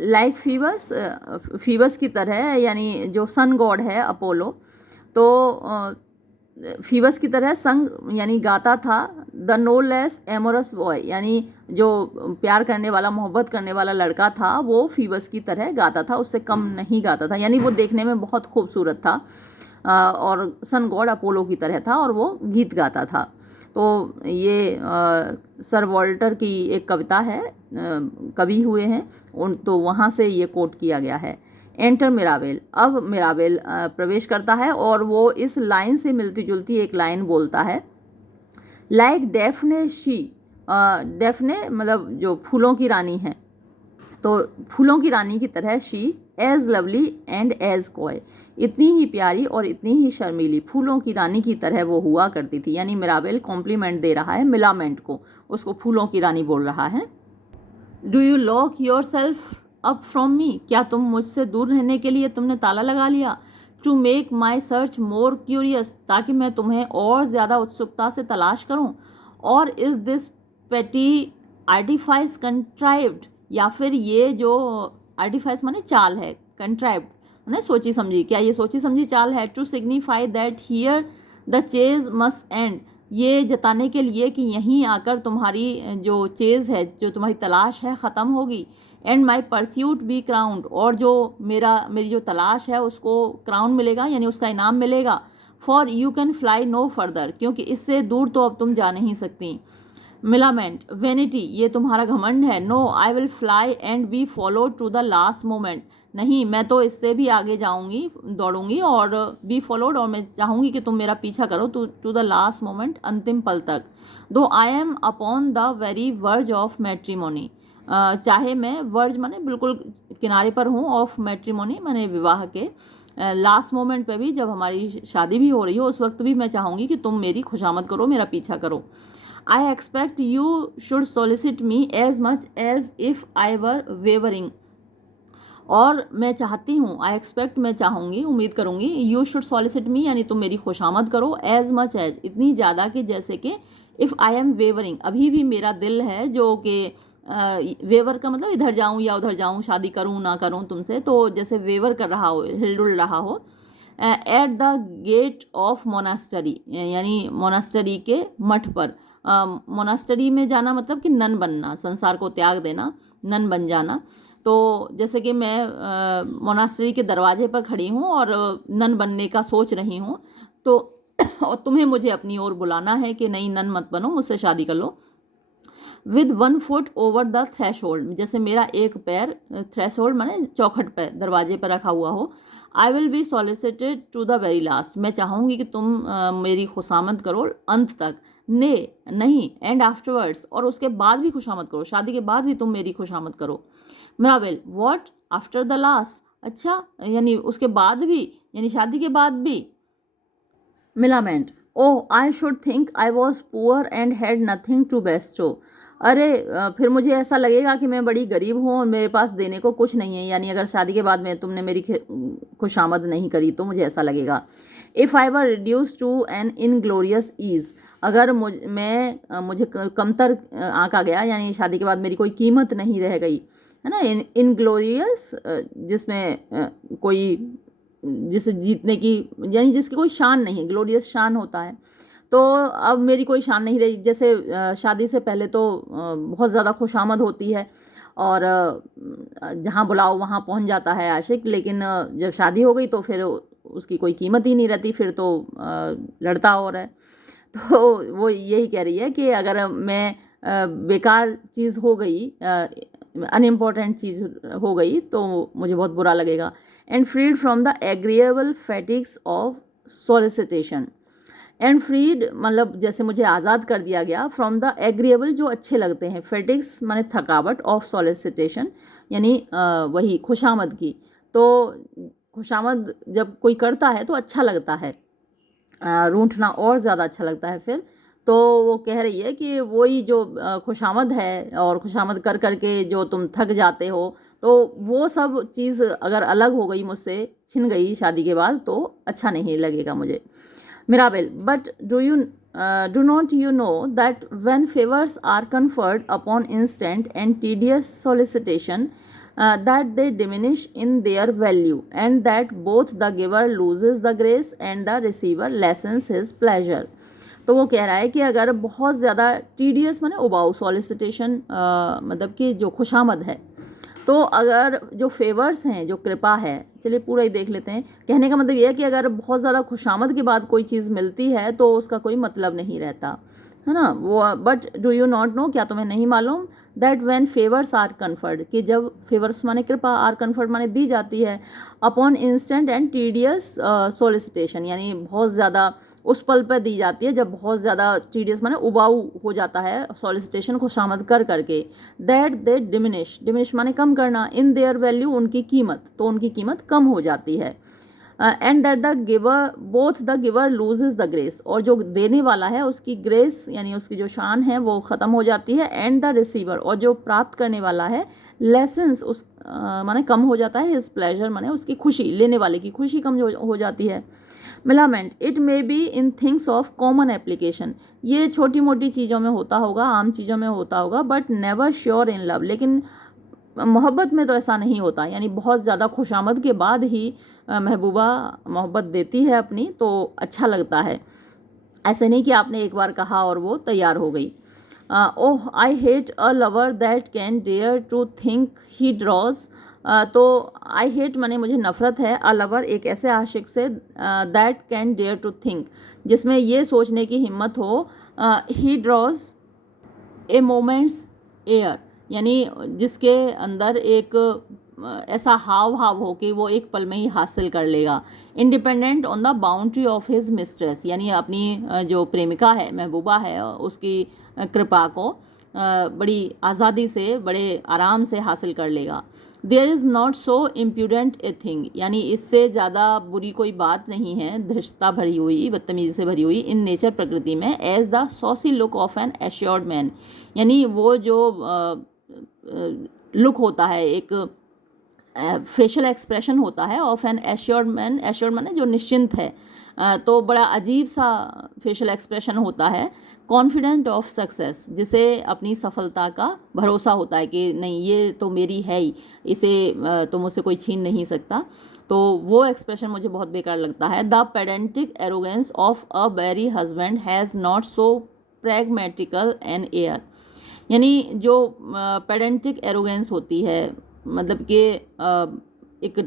like Phoebus की तरह, यानी जो सन गॉड है अपोलो, तो फीवर्स की तरह संग यानी गाता था। The no less amorous boy, यानी जो प्यार करने वाला, मोहब्बत करने वाला लड़का था, वो फीवर्स की तरह गाता था, उससे कम नहीं गाता था, यानी वो देखने में बहुत खूबसूरत था और सन गॉड अपोलो की तरह था और वो गीत गाता था। तो ये सर वॉल्टर की एक कविता है, कवि हुए हैं उन, तो वहाँ से ये कोट किया गया है। एंटर मिराबेल, अब मिराबेल प्रवेश करता है और वो इस लाइन से मिलती जुलती एक लाइन बोलता है। लाइक डेफने शी, डेफने मतलब जो फूलों की रानी है, तो फूलों की रानी की तरह she as lovely and as coy, इतनी ही प्यारी और इतनी ही शर्मीली, फूलों की रानी की तरह वो हुआ करती थी। यानी मिराबेल कॉम्प्लीमेंट दे रहा है मिलामेंट को, उसको फूलों की रानी बोल रहा है। Do you lock your self up from me, क्या तुम मुझसे दूर रहने के लिए तुमने ताला लगा लिया। To make my search more curious, ताकि मैं तुम्हें और ज़्यादा उत्सुकता से तलाश करूं। और इज़ दिस पेटी आर्टिफाइस कंट्राइव्ड, या फिर ये जो आर्टिफाइस माने चाल है, कंट्राइव्ड माने सोची समझी, क्या ये सोची समझी चाल है। To signify that here the chase must end, ये जताने के लिए कि यहीं आकर तुम्हारी जो चेज़ है, जो तुम्हारी तलाश है, ख़त्म होगी। And my pursuit be crowned, और जो मेरी जो तलाश है उसको क्राउन मिलेगा, यानी उसका इनाम मिलेगा। For you can fly no further, क्योंकि इससे दूर तो अब तुम जा नहीं सकती। मिलामेंट, वेनिटी, ये तुम्हारा घमंड है। No, I will fly and be follow to the last moment, नहीं मैं तो इससे भी आगे जाऊंगी, दौड़ूंगी, और बी फॉलोड, और मैं चाहूँगी कि तुम मेरा पीछा करो टू द लास्ट मोमेंट, अंतिम पल तक। दो I am upon the very verge of matrimony, चाहे मैं वर्ज माने बिल्कुल किनारे पर हूँ, ऑफ मैट्रीमोनी माने विवाह के, लास्ट मोमेंट पे भी, जब हमारी शादी भी हो रही हो उस वक्त भी मैं चाहूँगी कि तुम मेरी खुशामद करो, मेरा पीछा करो। I expect you should solicit me as much as if I were wavering, और मैं चाहती हूँ, आई एक्सपेक्ट मैं चाहूँगी, उम्मीद करूँगी, यू शुड सॉलिसिट मी यानी तुम मेरी खुशामद करो, एज मच एज इतनी ज़्यादा कि जैसे कि इफ़ आई एम वेवरिंग, अभी भी मेरा दिल है जो कि वेवर का मतलब इधर जाऊं या उधर जाऊं, शादी करूं ना करूं तुमसे, तो जैसे वेवर कर रहा हो, हिलडुल रहा हो। एट द गेट ऑफ मोनास्टरी, यानी मोनास्टरी के मठ पर। मोनास्टरी में जाना मतलब कि नन बनना, संसार को त्याग देना, नन बन जाना। तो जैसे कि मैं मोनास्टरी के दरवाजे पर खड़ी हूँ और नन बनने का सोच रही हूँ, तो और तुम्हें मुझे अपनी ओर बुलाना है कि नहीं नन मत बनो, मुझसे शादी कर लो। With 1 foot over the threshold, जैसे मेरा एक पैर थ्रेश होल्ड माने चौखट पे, दरवाजे पर रखा हुआ हो। I will be solicited to the very last, मैं चाहूँगी कि तुम मेरी खुशामद करो अंत तक। ने नहीं, एंड आफ्टरवर्ड्स, और उसके बाद भी खुशामद करो, शादी के बाद भी तुम मेरी खुशामद करो। Mirabell, what after the last, अच्छा यानी उसके बाद भी, यानी शादी के बाद भी। Millamant, oh I should think I was poor and had nothing to bestow, अरे फिर मुझे ऐसा लगेगा कि मैं बड़ी गरीब हूँ और मेरे पास देने को कुछ नहीं है, यानी अगर शादी के बाद में तुमने मेरी खुशामद नहीं करी तो मुझे ऐसा लगेगा। If I were reduce to an inglorious ease, अगर मुझे कमतर आंका गया, यानी शादी के बाद मेरी कोई कीमत नहीं रह गई, है ना। इनग्लोरियस जिसमें कोई, जिसे जीतने की, यानी जिसकी कोई शान नहीं है, ग्लोरियस शान होता है। तो अब मेरी कोई शान नहीं रही, जैसे शादी से पहले तो बहुत ज़्यादा खुशामद होती है और जहाँ बुलाओ वहाँ पहुँच जाता है आशिक, लेकिन जब शादी हो गई तो फिर उसकी कोई कीमत ही नहीं रहती, फिर तो लड़ता और है। तो वो यही कह रही है कि अगर मैं बेकार चीज़ हो गई, अनइम्पॉर्टेंट चीज़ हो गई तो मुझे बहुत बुरा लगेगा। And freed from the agreeable fatigues of solicitation, and freed मतलब जैसे मुझे आज़ाद कर दिया गया, फ्रॉम द एग्रीएबल जो अच्छे लगते हैं, फेटिक्स माने थकावट, ऑफ सॉलिसिटेशन यानी वही खुशामद की। तो खुशामद जब कोई करता है तो अच्छा लगता है, रूठना और ज़्यादा अच्छा लगता है फिर। तो वो कह रही है कि वही जो खुशामद है, और खुशामद कर करके जो तुम थक जाते हो, तो वो सब चीज़ अगर अलग हो गई मुझसे, छिन गई शादी के बाद, तो अच्छा नहीं लगेगा मुझे। Mirabell, but do not you know that when favors are conferred upon instant and tedious solicitation, that they diminish in their value, and that both the giver loses the grace and the receiver lessens his pleasure। तो वो कह रहा है कि अगर बहुत ज़्यादा tedious माने उबाऊ, सॉलिसिटेशन मतलब कि जो खुशामद है, तो अगर जो फेवर्स हैं, जो कृपा है, चलिए पूरा ही देख लेते हैं। कहने का मतलब ये है कि अगर बहुत ज़्यादा खुशामद के बाद कोई चीज़ मिलती है तो उसका कोई मतलब नहीं रहता, है ना। वो but do you not know, क्या तुम्हें नहीं मालूम, that when favours are conferred, कि जब फेवर्स माने कृपा, आर कन्फर्ड माने दी जाती है, upon instant and tedious solicitation, यानी बहुत ज़्यादा उस पल पर दी जाती है जब बहुत ज़्यादा टीडियस माने उबाऊ हो जाता है सॉलिसिटेशन को शामिल कर करके, दैट दे डिमिनिश माने कम करना, इन देयर वैल्यू उनकी कीमत, तो उनकी कीमत कम हो जाती है। And that the giver, both the giver loses the grace, और जो देने वाला है उसकी ग्रेस यानी उसकी जो शान है वो ख़त्म हो जाती है। एंड द रिसीवर, और जो प्राप्त करने वाला है, लेसन्स उस माने कम हो जाता है, हिज प्लेजर माने उसकी खुशी, लेने वाले की खुशी कम हो जाती है। Millamant, it may be in things of common application, ये छोटी मोटी चीज़ों में होता होगा, आम चीज़ों में होता होगा, but never sure in love, लेकिन मोहब्बत में तो ऐसा नहीं होता, यानी बहुत ज़्यादा खुशामद के बाद ही महबूबा मोहब्बत देती है अपनी, तो अच्छा लगता है। ऐसे नहीं कि आपने एक बार कहा और वो तैयार हो गई। Oh I hate a lover that can dare to think he draws, तो आई हेट माने मुझे नफ़रत है, अ लवर एक ऐसे आशिक से, that can dare to think जिसमें ये सोचने की हिम्मत हो, he draws a moment's air, यानी जिसके अंदर एक ऐसा हाव भाव हो कि वो एक पल में ही हासिल कर लेगा। Independent on the boundary of his mistress, यानी अपनी जो प्रेमिका है, महबूबा है, उसकी कृपा को बड़ी आज़ादी से, बड़े आराम से हासिल कर लेगा। There is not so impudent a thing, यानी इससे ज़्यादा बुरी कोई बात नहीं है, धृष्टता भरी हुई, बदतमीजी से भरी हुई, इन नेचर प्रकृति में, as the saucy look of an assured man, यानी वो जो लुक होता है एक फेशियल एक्सप्रेशन होता है of an assured man, assured man जो निश्चिंत है, तो बड़ा अजीब सा फेशियल एक्सप्रेशन होता है। कॉन्फिडेंट ऑफ सक्सेस, जिसे अपनी सफलता का भरोसा होता है कि नहीं ये तो मेरी है ही, इसे तो मुझसे कोई छीन नहीं सकता। तो वो एक्सप्रेशन मुझे बहुत बेकार लगता है। The pedantic arrogance of a very husband has not so pragmatical an air, यानी जो पेडेंटिक एरोगेंस होती है, मतलब कि एक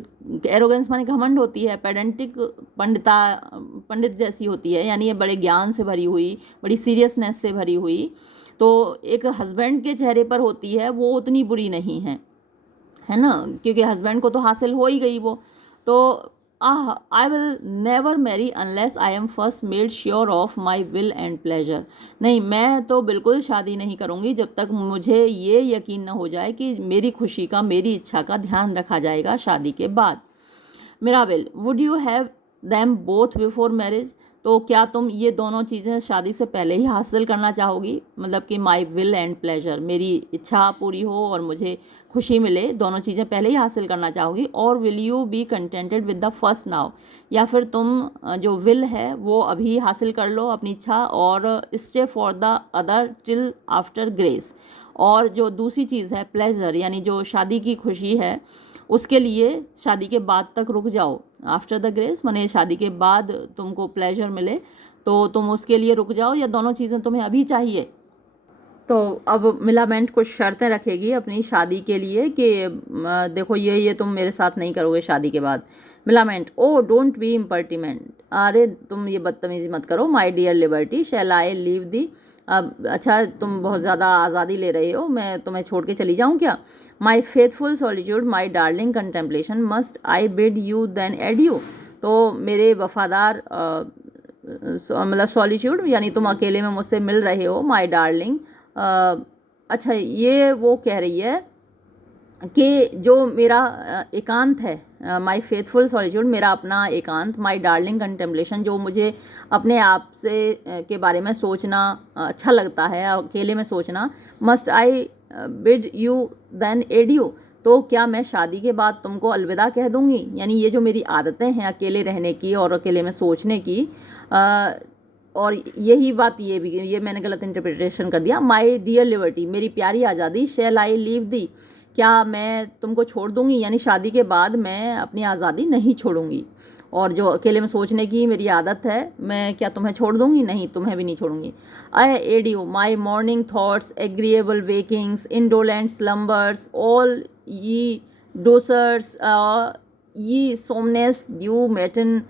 एरोगेंस माने घमंड होती है, पेडेंटिक पंडित जैसी होती है, यानी ये बड़े ज्ञान से भरी हुई, बड़ी सीरियसनेस से भरी हुई, तो एक हस्बैंड के चेहरे पर होती है वो उतनी बुरी नहीं है ना, क्योंकि हस्बैंड को तो हासिल हो ही गई वो। तो I will never marry unless I am first made sure of my will and pleasure, नहीं मैं तो बिल्कुल शादी नहीं करूँगी जब तक मुझे ये यकीन न हो जाए कि मेरी खुशी का, मेरी इच्छा का ध्यान रखा जाएगा शादी के बाद। Mirabell, would you have them both before marriage, तो क्या तुम ये दोनों चीज़ें शादी से पहले ही हासिल करना चाहोगी, मतलब कि माई विल एंड प्लेजर, मेरी इच्छा पूरी हो और मुझे खुशी मिले, दोनों चीज़ें पहले ही हासिल करना चाहोगी। और will you be contented with the first now, या फिर तुम जो विल है वो अभी हासिल कर लो अपनी इच्छा और stay for the other till after grace, और जो दूसरी चीज़ है प्लेजर, यानी जो शादी की खुशी है उसके लिए शादी के बाद तक रुक जाओ। आफ्टर द ग्रेस माने शादी के बाद तुमको प्लेजर मिले तो तुम उसके लिए रुक जाओ, या दोनों चीज़ें तुम्हें अभी चाहिए। तो अब मिलामेंट कुछ शर्तें रखेगी अपनी शादी के लिए कि देखो ये तुम मेरे साथ नहीं करोगे शादी के बाद। Millamant, o don't be impertinent, अरे तुम ये बदतमीजी मत करो। My dear liberty shall I leave thee, अब अच्छा तुम बहुत ज़्यादा आज़ादी ले रहे हो, मैं तुम्हें छोड़ के चली जाऊँ क्या। My faithful solitude my darling contemplation must I bid you then adieu, तो मेरे वफादार मतलब सॉलिट्यूड यानी तुम अकेले में मुझसे मिल रहे हो, माई डार्लिंग। अच्छा ये वो कह रही है कि जो मेरा एकांत है, माई फेथफुल सॉलिट्यूड मेरा अपना एकांत, माई डार्लिंग कंटेम्पलेशन जो मुझे अपने आप से के बारे में सोचना अच्छा लगता है, अकेले में सोचना, must I bid you then adieu, तो क्या मैं शादी के बाद तुमको अलविदा कह दूंगी, यानी ये जो मेरी आदतें हैं अकेले रहने की और अकेले में सोचने की, और यही बात ये मैंने गलत इंटरप्रिटेशन कर दिया। माई डियर लिबर्टी मेरी प्यारी आज़ादी, शैल आई लीव दी, क्या मैं तुमको छोड़ दूंगी, यानी शादी के बाद मैं अपनी आज़ादी नहीं छोड़ूंगी, और जो अकेले में सोचने की मेरी आदत है मैं क्या तुम्हें छोड़ दूंगी, नहीं तुम्हें भी नहीं छोड़ूंगी। Ay adieu my morning thoughts agreeable wakings indolent slumbers all ye douceurs ये सोमनेस ड्यू मेटन,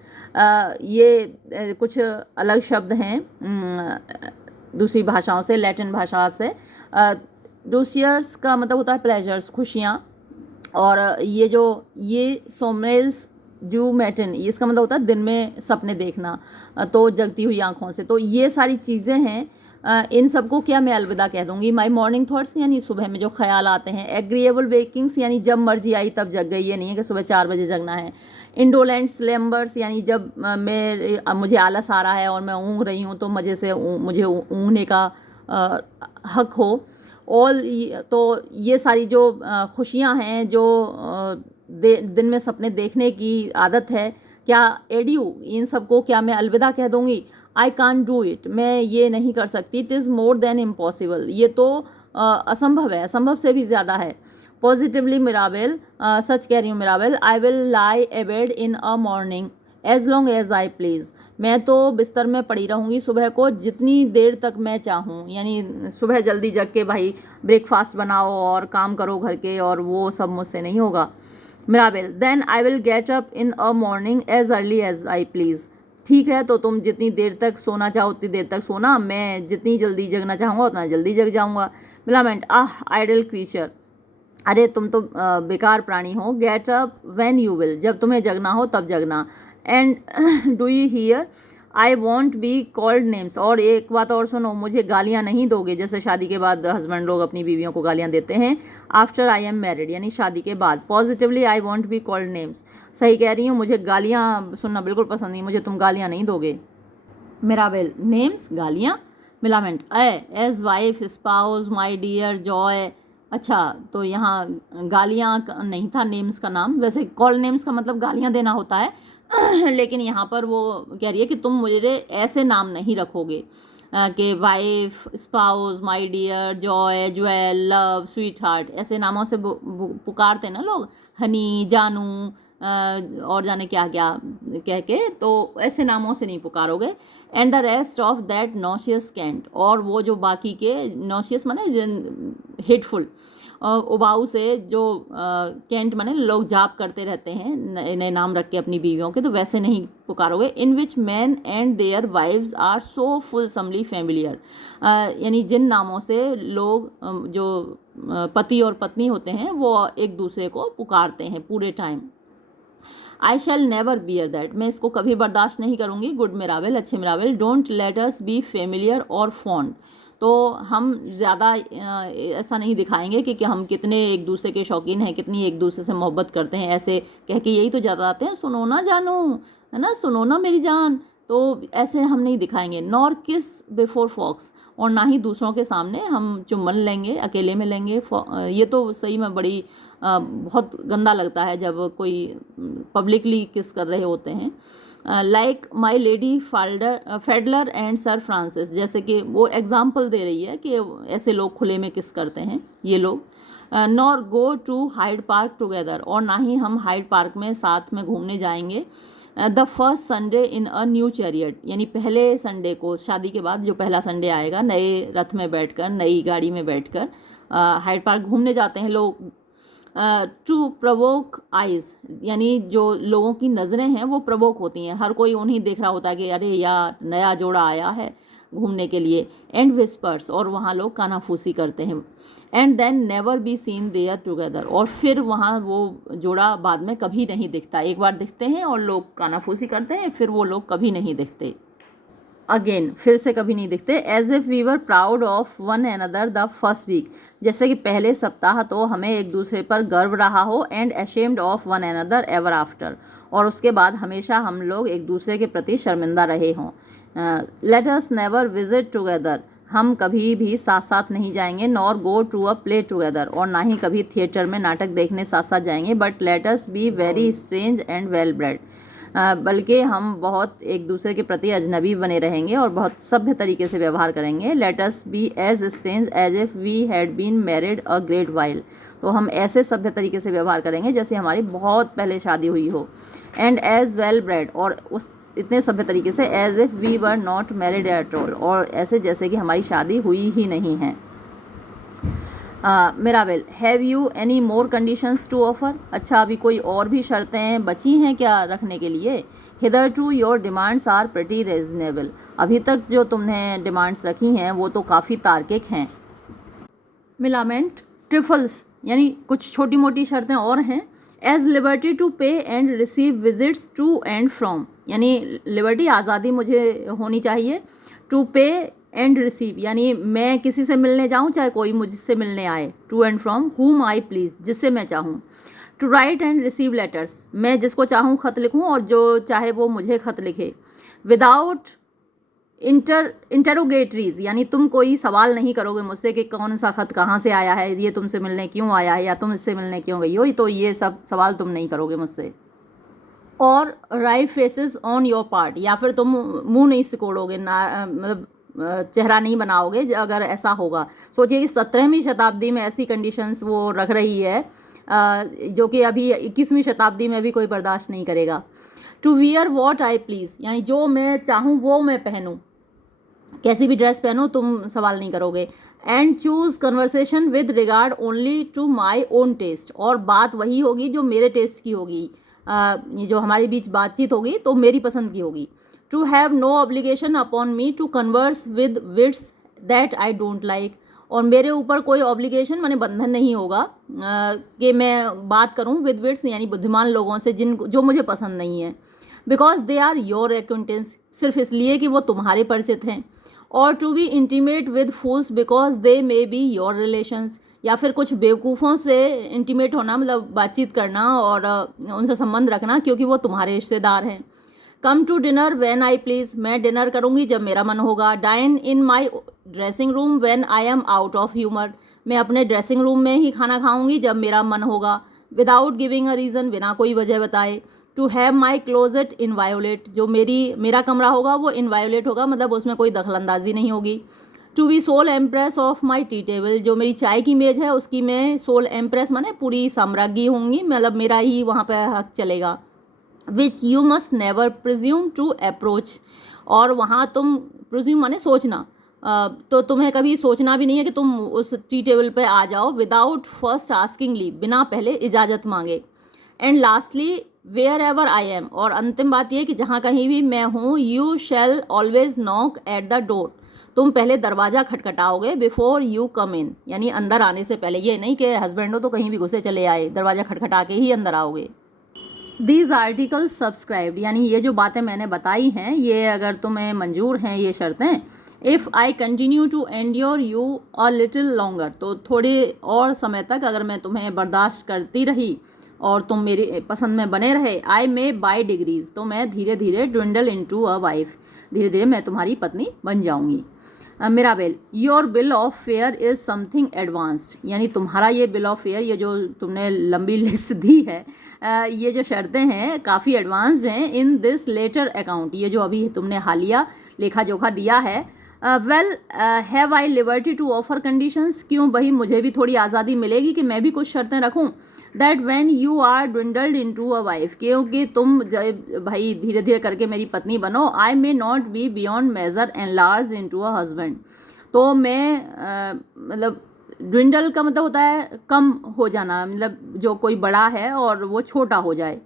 ये कुछ अलग शब्द हैं दूसरी भाषाओं से, लैटिन भाषा से। डोसियर्स का मतलब होता है प्लेजर्स, खुशियाँ, और ये सोमनेस ड्यू मेटन इसका मतलब होता है दिन में सपने देखना, तो जगती हुई आँखों से। तो ये सारी चीज़ें हैं, इन सबको क्या मैं अलविदा कह दूंगी। माई मॉर्निंग थॉट्स यानी सुबह में जो ख्याल आते हैं, एग्रीएबल वेकिंग्स यानी जब मर्जी आई तब जग गई, ये नहीं है कि सुबह 4 बजे जगना है। इंडोलेंट स्लेम्बर्स यानी जब मुझे आलस आ रहा है और मैं ऊँघ रही हूँ तो मज़े से मुझे ऊँघने का हक हो। ऑल, तो ये सारी जो खुशियाँ हैं, जो दिन में सपने देखने की आदत है, क्या एड यू इन सबको क्या मैं अलविदा कह दूंगी। आई कान डू इट मैं ये नहीं कर सकती। It is more than impossible ये तो असंभव है, असंभव से भी ज़्यादा है। पॉजिटिवली मिराबेल, सच कह रही हूँ Mirabell, I will lie abed in a morning as long as I please, मैं तो बिस्तर में पड़ी रहूँगी सुबह को जितनी देर तक मैं चाहूँ, यानी सुबह जल्दी जग के भाई ब्रेकफास्ट बनाओ और काम करो घर के, और वो सब मुझसे नहीं होगा। Mirabell, then I will get up in a morning as early as I please, ठीक है तो तुम जितनी देर तक सोना चाहो उतनी देर तक सोना, मैं जितनी जल्दी जगना चाहूँगा उतना जल्दी जग जाऊँगा। मिलामेंट, आइडल क्रीचर, अरे तुम तो बेकार प्राणी हो। Get up when you will, जब तुम्हें जगना हो तब जगना। And do you here, I won't be called names, और एक बात और सुनो, मुझे गालियाँ नहीं दोगे जैसे शादी के बाद हस्बैंड लोग अपनी बीवियों को गालियाँ देते हैं। आफ्टर आई एम मैरिड यानी शादी के बाद। Positively I won't be called names, सही कह रही हूँ, मुझे गालियाँ सुनना बिल्कुल पसंद नहीं, मुझे तुम गालियाँ नहीं दोगे। मिराबेल, नेम्स गालियाँ। Millamant, as wife spouse my dear joy अच्छा, तो यहाँ गालियाँ नहीं था नेम्स का नाम, वैसे कॉल नेम्स का मतलब गालियाँ देना होता है लेकिन यहाँ पर वो कह रही है कि तुम मुझे ऐसे नाम नहीं रखोगे कि wife, spouse, my dear, joy, jewel, love, sweetheart, ऐसे नामों से पुकारते ना लोग, हनी, जानू, और जाने क्या क्या कह के, तो ऐसे नामों से नहीं पुकारोगे। And the rest of that nauseous cant, और वो जो बाकी के, नॉशियस माने हेटफुल, उबाऊ से जो कैंट माने लोग जाप करते रहते हैं नए नए नाम रख के अपनी बीवियों के, तो वैसे नहीं पुकारोगे। In which man and their wives are so fulsomely familiar, यानी जिन नामों से लोग जो पति और पत्नी होते हैं वो एक दूसरे को पुकारते हैं पूरे time. I shall never bear that, मैं इसको कभी बर्दाश्त नहीं करूँगी। गुड मिराबेल, अच्छे Mirabell. Don't let us be familiar or fond, तो हम ज़्यादा ऐसा नहीं दिखाएंगे कि हम कितने एक दूसरे के शौकीन हैं, कितनी एक दूसरे से मोहब्बत करते हैं, ऐसे कह के यही तो ज़्यादा आते हैं, सुनो ना जानू, है ना, सुनो ना मेरी जान, तो ऐसे हम नहीं दिखाएंगे। नॉर किस बिफोर फॉक्स, और ना ही दूसरों के सामने हम चुम्बन लेंगे, अकेले में लेंगे। ये तो सही में बड़ी बहुत गंदा लगता है जब कोई पब्लिकली किस कर रहे होते हैं। Like my lady Fadler and sir Francis, जैसे कि वो एग्जाम्पल दे रही है कि ऐसे लोग खुले में किस करते हैं ये लोग। Nor go to Hyde Park together, और ना ही हम हाइड पार्क में साथ में घूमने जाएंगे। The first Sunday in a new chariot, यानी पहले संडे को, शादी के बाद जो पहला संडे आएगा, नए रथ में बैठकर, नई गाड़ी में बैठकर हाइड पार्क घूमने जाते हैं लोग। टू प्रवोक आइज, यानी जो लोगों की नज़रें हैं वो प्रवोक होती हैं, हर कोई उन्हीं देख रहा होता है कि अरे यार नया जोड़ा आया है घूमने के लिए। एंड विस्पर्स, और वहाँ लोग कानाफूसी करते हैं। And then never be seen there together, और फिर वहाँ वो जोड़ा बाद में कभी नहीं दिखता, एक बार दिखते हैं और लोग कानाफूसी करते हैं, फिर वो लोग कभी नहीं दिखते अगेन, फिर से कभी नहीं दिखते। As if we were proud of one another the first week, जैसे कि पहले सप्ताह तो हमें एक दूसरे पर गर्व रहा हो। And ashamed of one another ever after, और उसके बाद हमेशा हम लोग एक दूसरे के प्रति शर्मिंदा रहे हों। Let us never visit together, हम कभी भी साथ साथ नहीं जाएंगे। Nor go to a play together, और ना ही कभी थिएटर में नाटक देखने साथ साथ जाएंगे। But let us be very strange and well bread, बल्कि हम बहुत एक दूसरे के प्रति अजनबी बने रहेंगे और बहुत सभ्य तरीके से व्यवहार करेंगे। Let us be as strange as if we had been married a great while, तो हम ऐसे सभ्य तरीके से व्यवहार करेंगे जैसे हमारी बहुत पहले शादी हुई हो। एंड एज वेल ब्रेड, और उस इतने सभ्य तरीके से as if we were not married at all, और ऐसे जैसे कि हमारी शादी हुई ही नहीं है। Mirabell, have you any more conditions to offer, अच्छा अभी कोई और भी शर्तें बची हैं क्या रखने के लिए। Hitherto your demands are pretty reasonable, अभी तक जो तुमने डिमांड्स रखी हैं वो तो काफ़ी तार्किक हैं। मिलामेंट, ट्रिफल्स, यानी कुछ छोटी मोटी शर्तें और हैं। As liberty to pay and receive visits to and from, यानी लिबर्टी, आज़ादी मुझे होनी चाहिए। टू पे एंड रिसीव, यानी मैं किसी से मिलने जाऊं चाहे कोई मुझसे मिलने आए। टू एंड फ्रॉम हुम आई प्लीज़, जिससे मैं चाहूँ। To write and receive letters, मैं जिसको चाहूँ खत लिखूँ और जो चाहे वो मुझे खत लिखे। विदाउट इंटरोगेटरीज, यानी तुम कोई सवाल नहीं करोगे मुझसे कि कौन सा खत कहाँ से आया है, ये तुमसे मिलने क्यों आया है, या तुम इससे मिलने क्यों गई हो, तो ये सब सवाल तुम नहीं करोगे मुझसे। और राइव फेसेस ऑन योर पार्ट, या फिर तुम मुंह नहीं सिकोड़ोगे, ना मतलब चेहरा नहीं बनाओगे अगर ऐसा होगा। सोचिए कि 17वीं शताब्दी में ऐसी कंडीशंस वो रख रही है जो कि अभी 21वीं शताब्दी में भी कोई बर्दाश्त नहीं करेगा। To wear what I please, यानी जो मैं चाहूँ वो मैं पहनूँ, कैसी भी ड्रेस पहनूँ तुम सवाल नहीं करोगे। And choose conversation with regard only to my own taste, और बात वही होगी जो मेरे टेस्ट की होगी, जो हमारे बीच बातचीत होगी तो मेरी पसंद की होगी। To have no obligation upon me to converse with wits that I don't like, और मेरे ऊपर कोई ऑब्लिगेशन माने बंधन नहीं होगा कि मैं बात करूं विद विट्स, यानी बुद्धिमान लोगों से जो मुझे पसंद नहीं है। Because they are your acquaintance, सिर्फ इसलिए कि वो तुम्हारे परिचित हैं। और to be intimate with fools because they may be your relations, या फिर कुछ बेवकूफ़ों से इंटीमेट होना, मतलब बातचीत करना और उनसे संबंध रखना क्योंकि वो तुम्हारे रिश्तेदार हैं। Come to dinner when I please, मैं डिनर करूँगी जब मेरा मन होगा। Dine in my dressing room when I am out of humour, मैं अपने ड्रेसिंग रूम में ही खाना खाऊंगी जब मेरा मन होगा, विदाउट गिविंग अ रीज़न, बिना कोई वजह बताए। टू हैव माई क्लोजेट इनवायोलेट, जो मेरा कमरा होगा वो इनवायोलेट होगा, मतलब उसमें कोई दखलंदाजी नहीं होगी। To be sole empress of my tea table, जो मेरी चाय की मेज़ है उसकी मैं सोल एम्प्रेस माने पूरी साम्राज्ञी होंगी, मतलब मेरा ही वहाँ पर हक चलेगा। Which you must never presume to approach, और वहाँ तुम प्रिज्यूम माने सोचना, तो तुम्हें कभी सोचना भी नहीं है कि तुम उस टी टेबल पे आ जाओ विदाउट फर्स्ट आस्किंग लीव, बिना पहले इजाज़त मांगे। And lastly wherever I am, और अंतिम बात यह कि जहाँ कहीं भी मैं हूँ, you shall always knock at the door, तुम पहले दरवाज़ा खटखटाओगे बिफोर यू कम इन, यानी अंदर आने से पहले। ये नहीं कि हस्बैंड हो तो कहीं भी घुसे चले आए, दरवाज़ा खटखटा के ही अंदर आओगे। दीज आर्टिकल्स सब्सक्राइब्ड, यानी ये जो बातें मैंने बताई हैं ये अगर तुम्हें मंजूर हैं ये शर्तें, if I continue to endure you a little longer, तो थोड़े और समय तक अगर मैं तुम्हें बर्दाश्त करती रही और तुम मेरी पसंद में बने रहे, आई मे बाय डिग्रीज, तो मैं धीरे धीरे ड्विंडल इनटू अ वाइफ, धीरे धीरे मैं तुम्हारी पत्नी बन जाऊंगी। Mirabell, your bill of fare is something advanced, यानी तुम्हारा ये बिल ऑफ फेयर, ये जो तुमने लंबी लिस्ट दी है, ये जो शर्तें हैं काफ़ी एडवांस्ड हैं। इन दिस लेटर अकाउंट, ये जो अभी तुमने हालिया लेखा जोखा दिया है। Well have I liberty to offer conditions, क्यों भाई मुझे भी थोड़ी आज़ादी मिलेगी कि मैं भी कुछ शर्तें रखूं। That when you are dwindled into a wife, क्योंकि तुम भाई धीरे धीरे करके मेरी पत्नी बनो, I may not be beyond measure enlarge into a husband, तो मैं मतलब ड्विंडल का मतलब होता है कम हो जाना, मतलब जो कोई बड़ा है और वो छोटा हो जाए,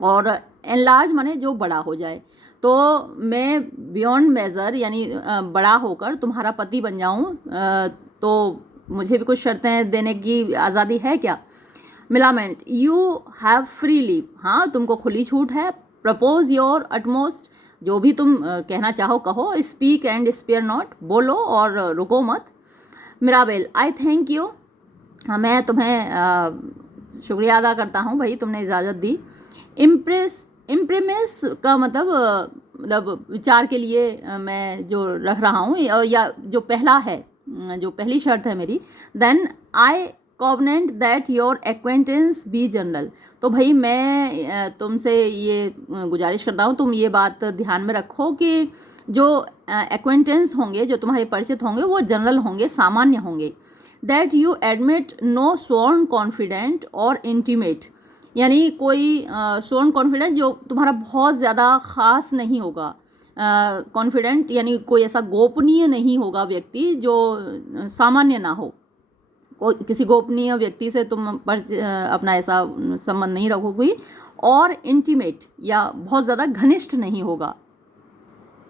और एनलार्ज माने जो बड़ा हो जाए, तो मैं बियॉन्ड मेजर यानी बड़ा होकर तुम्हारा पति बन जाऊं, तो मुझे भी कुछ शर्तें देने की आज़ादी है क्या। Millamant, you have free leave, हाँ तुमको खुली छूट है। प्रपोज योर अटमोस्ट, जो भी तुम कहना चाहो कहो। स्पीक एंड स्पेयर नॉट, बोलो और रुको मत। मिराबेल, आई थैंक यू, मैं तुम्हें शुक्रिया अदा करता हूँ भाई तुमने इजाज़त दी। इम्प्रेमेस का मतलब विचार के लिए मैं जो रख रहा हूँ, या जो पहला है, जो पहली शर्त है मेरी, then I covenant that your acquaintance be general, तो भाई मैं तुमसे ये गुजारिश करता हूँ तुम ये बात ध्यान में रखो कि जो एक्वेंटेंस होंगे, जो तुम्हारे परिचित होंगे, वो जनरल होंगे, सामान्य होंगे। That you admit no sworn confidant और इंटीमेट, यानी कोई स्वॉर्न कॉन्फिडेंट जो तुम्हारा बहुत ज़्यादा ख़ास नहीं होगा, कॉन्फिडेंट यानी कोई ऐसा गोपनीय नहीं होगा व्यक्ति जो सामान्य ना हो, कोई किसी गोपनीय व्यक्ति से तुम अपना ऐसा संबंध नहीं रखोगी, और इंटीमेट या बहुत ज़्यादा घनिष्ठ नहीं होगा।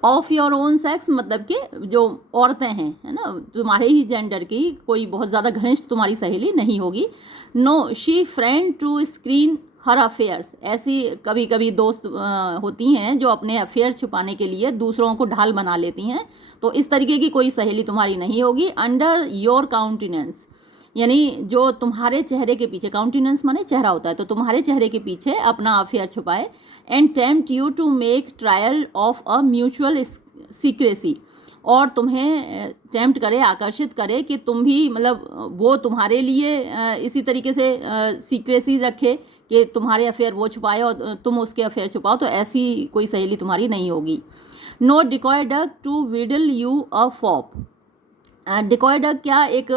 ऑफ योर ओन सेक्स मतलब कि जो औरतें हैं, है ना, तुम्हारे ही जेंडर की कोई बहुत ज़्यादा घनिष्ठ तुम्हारी सहेली नहीं होगी। No she friend to screen her affairs, ऐसी कभी कभी दोस्त होती हैं जो अपने अफेयर छुपाने के लिए दूसरों को ढाल बना लेती हैं, तो इस तरीके की कोई सहेली तुम्हारी नहीं होगी। अंडर योर काउंटिनेंस, यानी जो तुम्हारे चेहरे के पीछे, काउंटिनेंस माने चेहरा होता है, तो तुम्हारे चेहरे के पीछे अपना अफेयर छुपाए। And tempt you to make trial of a mutual secrecy, और तुम्हें टेम्प्ट करे, आकर्षित करे कि तुम भी मतलब वो तुम्हारे लिए इसी तरीके से सीक्रेसी रखे कि तुम्हारे अफेयर वो छुपाए और तुम उसके अफेयर छुपाओ, तो ऐसी कोई सहेली तुम्हारी नहीं होगी। No decoy duck to wheedle you a fop, decoy duck क्या, एक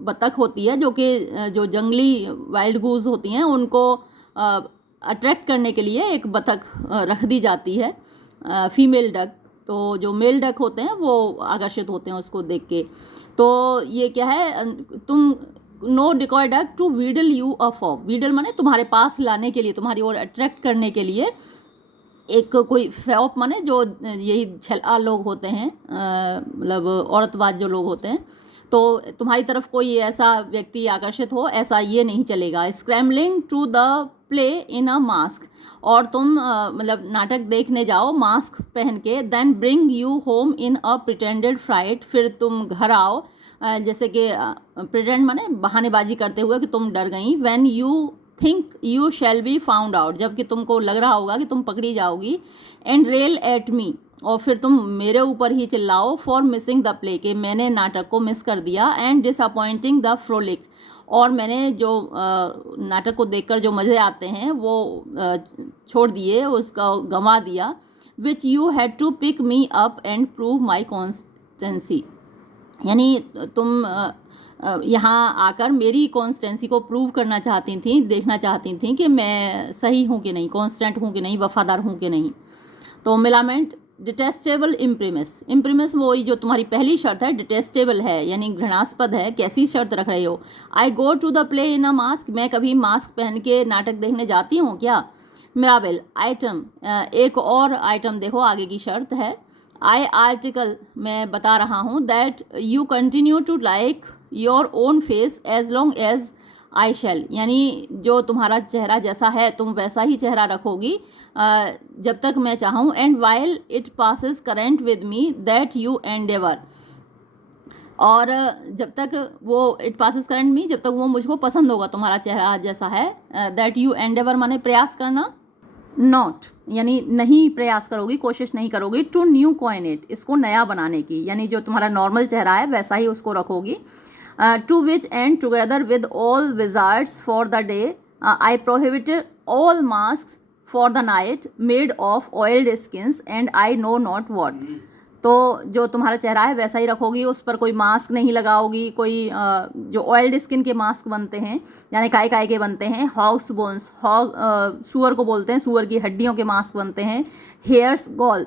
बतख होती है जो कि जो जंगली वाइल्ड गूज होती हैं उनको अट्रैक्ट करने के लिए एक बतख रख दी जाती है, फीमेल डक, तो जो मेल डक होते हैं वो आकर्षित होते हैं उसको देख के। तो ये क्या है, तुम no decoy duck to wheedle you a fop, wheedle माने तुम्हारे पास लाने के लिए, तुम्हारी ओर अट्रैक्ट करने के लिए एक कोई फॉप माने जो यही छला लोग होते हैं, मतलब औरतवाद जो लोग होते हैं, तो तुम्हारी तरफ कोई ऐसा व्यक्ति आकर्षित हो, ऐसा ये नहीं चलेगा। Scrambling to the play in a mask, और तुम मतलब नाटक देखने जाओ मास्क पहन के। Then bring you home in a pretended fright, फिर तुम घर आओ जैसे कि प्रिटेंड माने बहानेबाजी करते हुए कि तुम डर गई। When you think you shall be found out, जबकि तुमको लग रहा होगा कि तुम पकड़ी जाओगी। एंड रेल एट मी, और फिर तुम मेरे ऊपर ही चिल्लाओ फॉर मिसिंग द प्ले, कि मैंने नाटक को मिस कर दिया, एंड डिसअपॉइंटिंग द फ्रोलिक, और मैंने जो नाटक को देखकर जो मज़े आते हैं वो छोड़ दिए, उसका गंवा दिया। Which you had to pick me up and prove my constancy, यानी तुम यहाँ आकर मेरी कॉन्स्टेंसी को प्रूव करना चाहती थी, देखना चाहती थी कि मैं सही हूँ कि नहीं, कॉन्स्टेंट हूँ कि नहीं, वफादार हूँ कि नहीं। तो मिलामेंट डिटेस्टेबल इम्प्रीमिस, इम्प्रीमिस वही जो तुम्हारी पहली शर्त है, डिटेस्टेबल है यानी घृणास्पद है, कैसी शर्त रख रहे हो। I go to the play in a mask, मैं कभी मास्क पहन के नाटक देखने जाती हूँ क्या। मिराबेल आइटम, एक और आइटम देखो, आगे की शर्त है। आई आर्टिकल, मैं बता रहा हूँ, that you continue to like your own face as long as I shall, यानी जो तुम्हारा चेहरा जैसा है तुम वैसा ही चेहरा रखोगी जब तक मैं चाहूँ। And while it passes current with me that you Endeavour, और जब तक वो इट पासिस करंट मी, जब तक वो मुझको पसंद होगा तुम्हारा चेहरा जैसा है। दैट यू एंडेवर माने प्रयास करना, नॉट यानी नहीं प्रयास करोगी, कोशिश नहीं करोगी। टू न्यू कॉइन इट, इसको नया बनाने की, यानी जो तुम्हारा नॉर्मल चेहरा है वैसा ही उसको रखोगी। To which end together with all vizards for the day I prohibited all mask for the night made of oiled skins and I know not what, तो जो तुम्हारा चेहरा है वैसा ही रखोगी, उस पर कोई मास्क नहीं लगाओगी, कोई जो ऑयल्ड स्किन के मास्क बनते हैं यानी काय काय के बनते हैं, हॉग्स बोन्स, सूअर को बोलते हैं, सूअर की हड्डियों के मास्क बनते हैं। हेयर्स गॉल,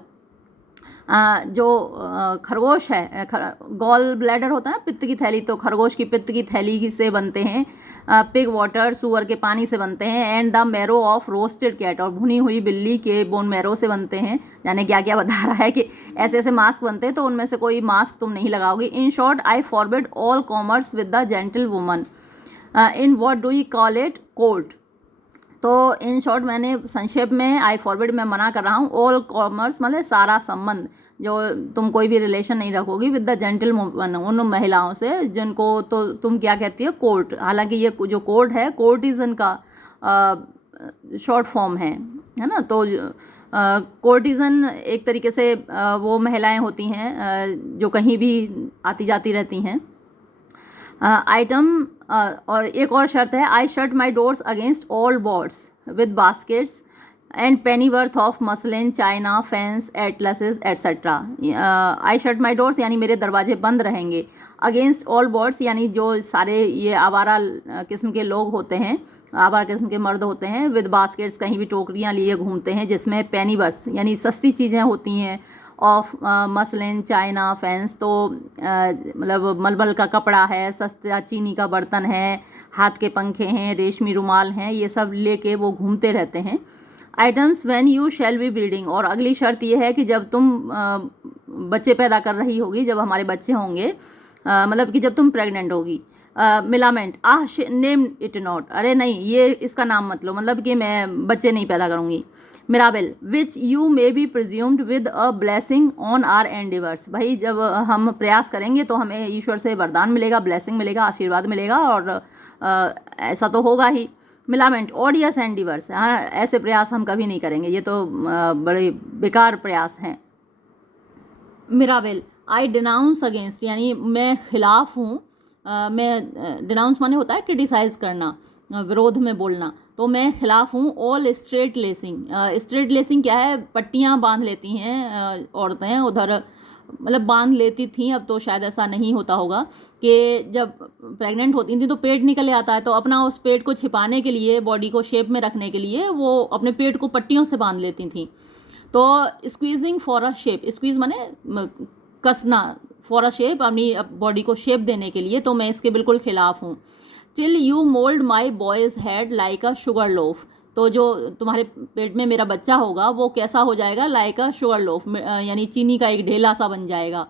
जो खरगोश है, गॉल ब्लैडर होता है ना, पित्त की थैली, तो खरगोश की पित्त की थैली से बनते हैं। पिग वाटर, सूअर के पानी से बनते हैं। And the marrow of roasted cat, और भुनी हुई बिल्ली के बोन मैरो से बनते हैं। यानी क्या क्या बता रहा है कि ऐसे ऐसे मास्क बनते हैं, तो उनमें से कोई मास्क तुम नहीं लगाओगे। In short I forbid all commerce with the gentle woman in what do you call it court, तो इन शॉर्ट मैंने संक्षेप में आई फॉरवर्ड में मना कर रहा हूँ। ऑल कॉमर्स मतलब सारा संबंध, जो तुम कोई भी रिलेशन नहीं रखोगी विद द जेंटल वुमन, उन महिलाओं से जिनको तो तुम क्या कहती हो कोर्ट। हालांकि ये जो कोर्ट है, कोर्टिजन का शॉर्ट फॉर्म है ना। तो कोर्टिजन एक तरीके से वो महिलाएं होती हैं जो कहीं भी आती जाती रहती हैं। आइटम और एक और शर्त है, I shut my doors against all boards with baskets and Penney worth of muslin China fans atlases etcetera. I shut my doors यानी मेरे दरवाजे बंद रहेंगे, अगेंस्ट ऑल बॉर्ड्स यानी जो सारे ये आवारा किस्म के लोग होते हैं, आवारा किस्म के मर्द होते हैं, विद बास्केट्स कहीं भी टोकरियाँ लिए घूमते हैं जिसमें पेनी वर्थ यानी सस्ती चीज़ें होती हैं, ऑफ मसलिन चाइना फैंस, तो मतलब मलमल का कपड़ा है, सस्ता चीनी का बर्तन है, हाथ के पंखे हैं, रेशमी रुमाल हैं, ये सब लेके वो घूमते रहते हैं। Items when you shall be breeding, और अगली शर्त ये है कि जब तुम बच्चे पैदा कर रही होगी, जब हमारे बच्चे होंगे, मतलब कि जब तुम प्रेग्नेंट होगी। मिलामेंट नेम इट नॉट, अरे नहीं ये इसका नाम मत लो, मतलब कि मैं बच्चे नहीं पैदा करूँगी। Mirabell which you may be presumed with a blessing on our endeavours, भाई जब हम प्रयास करेंगे तो हमें ईश्वर से वरदान मिलेगा, ब्लेसिंग मिलेगा, आशीर्वाद मिलेगा, और ऐसा तो होगा ही। मिलामेंट ऑडियस एंडिवर्स, हाँ ऐसे प्रयास हम कभी नहीं करेंगे, ये तो बड़े बेकार प्रयास हैं। मिराबेल आई डिनाउंस अगेंस्ट यानी मैं खिलाफ हूँ, मैं डिनाउंस माने होता है क्रिटिसाइज़ करना, विरोध में बोलना, तो मैं खिलाफ हूँ all straight lacing. Straight lacing क्या है, पट्टियाँ बांध लेती हैं औरतें, उधर मतलब बांध लेती थी, अब तो शायद ऐसा नहीं होता होगा, कि जब प्रेग्नेंट होती थी तो पेट निकल आता है, तो अपना उस पेट को छिपाने के लिए, बॉडी को शेप में रखने के लिए वो अपने पेट को पट्टियों से बांध लेती थी। तो squeezing for a shape, squeeze माने कसना, फॉर अ शेप अपनी बॉडी को शेप देने के लिए, तो मैं इसके बिल्कुल खिलाफ हूँ। Till you mould my boys head like a sugar loaf, तो जो तुम्हारे पेट में मेरा बच्चा होगा वो कैसा हो जाएगा, लाइक अ शुगर लोफ यानी चीनी का एक ढेला सा बन जाएगा।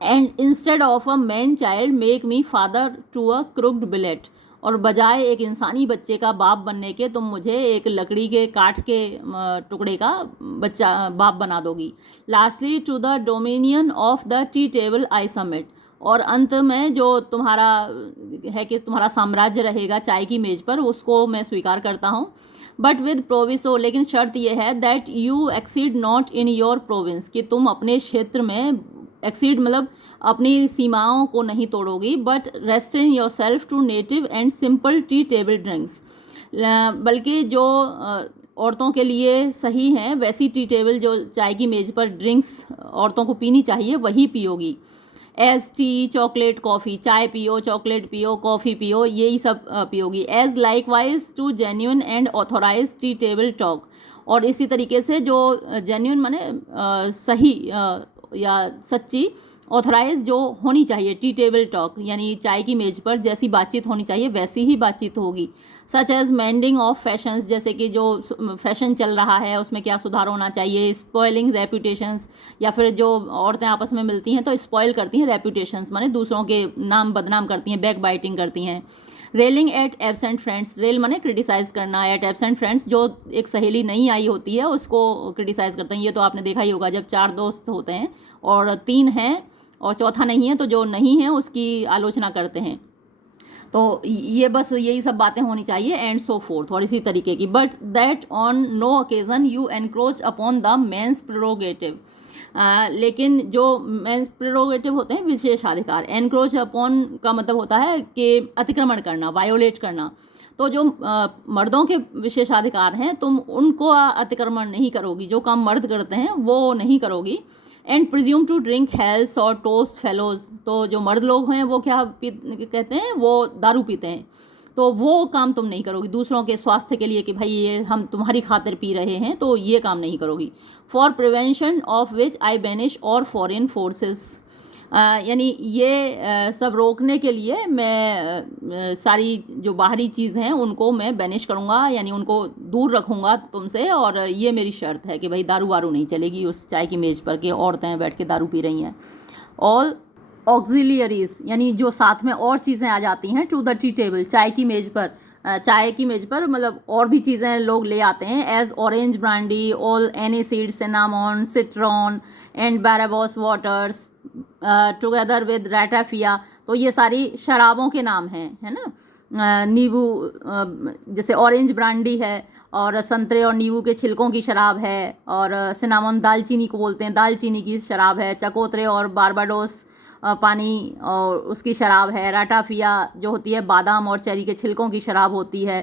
And instead of a man child make me father to a crooked billet, और बजाय एक इंसानी बच्चे का बाप बनने के तुम मुझे एक लकड़ी के काठ के टुकड़े का बच्चा बाप बना दोगी। Lastly to the dominion of the tea table I submit, और अंत में जो तुम्हारा है कि तुम्हारा साम्राज्य रहेगा चाय की मेज़ पर, उसको मैं स्वीकार करता हूँ। बट विद प्रोविसो, लेकिन शर्त यह है that you exceed not in your province, कि तुम अपने क्षेत्र में एक्सीड मतलब अपनी सीमाओं को नहीं तोड़ोगी, but restrain yourself to native and simple tea table drinks, बल्कि जो औरतों के लिए सही हैं वैसी टी टेबल जो चाय की मेज़ पर ड्रिंक्स औरतों को पीनी चाहिए वही पियोगी। एज टी, चॉकलेट, कॉफ़ी, चाय पियो, चॉकलेट पियो, कॉफ़ी पियो, यही सब पियोगी। As likewise to genuine and authorize tea table talk, और इसी तरीके से जो जेन्यून माने सही या सच्ची, ऑथराइज जो होनी चाहिए टी टेबल टॉक यानी चाय की मेज़ पर जैसी बातचीत होनी चाहिए वैसी ही बातचीत होगी। Such as mending of fashions, जैसे कि जो फैशन चल रहा है उसमें क्या सुधार होना चाहिए। स्पॉइलिंग रेपुटेशंस, या फिर जो औरतें आपस में मिलती हैं तो स्पॉइल करती हैं रेपुटेशंस, माने दूसरों के नाम बदनाम करती हैं, बैक बाइटिंग करती हैं। Railing at absent friends, rail माने क्रिटिसाइज़ करना, एट एब्सेंट फ्रेंड्स जो एक सहेली नहीं आई होती है उसको क्रिटिसाइज़ करते हैं। ये तो आपने देखा ही होगा, जब 4 दोस्त होते हैं और 3 हैं और चौथा नहीं है तो जो नहीं है उसकी आलोचना करते हैं। तो ये बस यही सब बातें होनी चाहिए एंड सो फोर्थ, और इसी तरीके की। But that on no occasion you encroach upon the men's prerogative, लेकिन जो मेंस प्रेरोगेटिव होते हैं विशेषाधिकार, एनक्रोच अपॉन का मतलब होता है कि अतिक्रमण करना, वायोलेट करना। तो जो मर्दों के विशेषाधिकार हैं तुम उनको अतिक्रमण नहीं करोगी, जो काम मर्द करते हैं वो नहीं करोगी। And presume to drink health और टोस्ट फेलोज, तो जो मर्द लोग हैं वो क्या कहते हैं, वो दारू पीते हैं, तो वो काम तुम नहीं करोगी दूसरों के स्वास्थ्य के लिए कि भाई ये हम तुम्हारी खातिर पी रहे हैं, तो ये काम नहीं करोगी। For prevention of which I banish और फॉरेन फोर्सेस, यानी ये सब रोकने के लिए मैं सारी जो बाहरी चीज़ हैं उनको मैं बैनिश करूँगा, यानी उनको दूर रखूँगा तुमसे, और ये मेरी शर्त है कि भाई दारू वारू नहीं चलेगी उस चाय की मेज़ पर कि औरतें बैठ के दारू पी रही हैं। ऑल ऑक्सिलियरीज, यानी जो साथ में और चीज़ें आ जाती हैं, टू द टी टेबल, चाय की मेज़ पर, चाय की मेज़ पर मतलब और भी चीज़ें लोग ले आते हैं। As orange brandy, all aniseed, cinnamon, citron and Barbados waters together with ratafia, तो ये सारी शराबों के नाम हैं, है ना। नींबू, जैसे ऑरेंज ब्रांडी है और संतरे और नींबू के छिलकों की शराब है, और सिनामॉन दालचीनी को बोलते हैं, दालचीनी की शराब है। चकोतरे और बारबाडोस पानी और उसकी शराब है। राटाफिया जो होती है बादाम और चेरी के छिलकों की शराब होती है,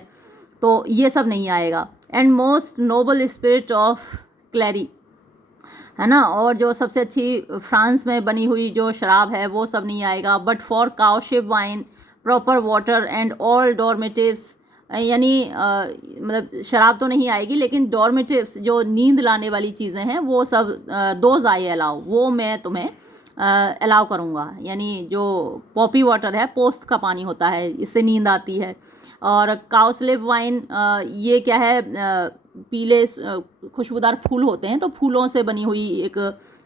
तो ये सब नहीं आएगा। And most noble spirit of clary, है ना, और जो सबसे अच्छी फ्रांस में बनी हुई जो शराब है वो सब नहीं आएगा। But for cowslip wine, proper water and all dormitives, यानी मतलब शराब तो नहीं आएगी लेकिन डॉर्मेटिव्स जो नींद लाने वाली चीज़ें हैं वो सब, दोज आई अलाउ, वो मैं तुम्हें अलाउ करूँगा। यानी जो पॉपी वाटर है, पोस्त का पानी होता है, इससे नींद आती है। और काउस्लिप वाइन, ये क्या है, पीले खुशबूदार फूल होते हैं, तो फूलों से बनी हुई एक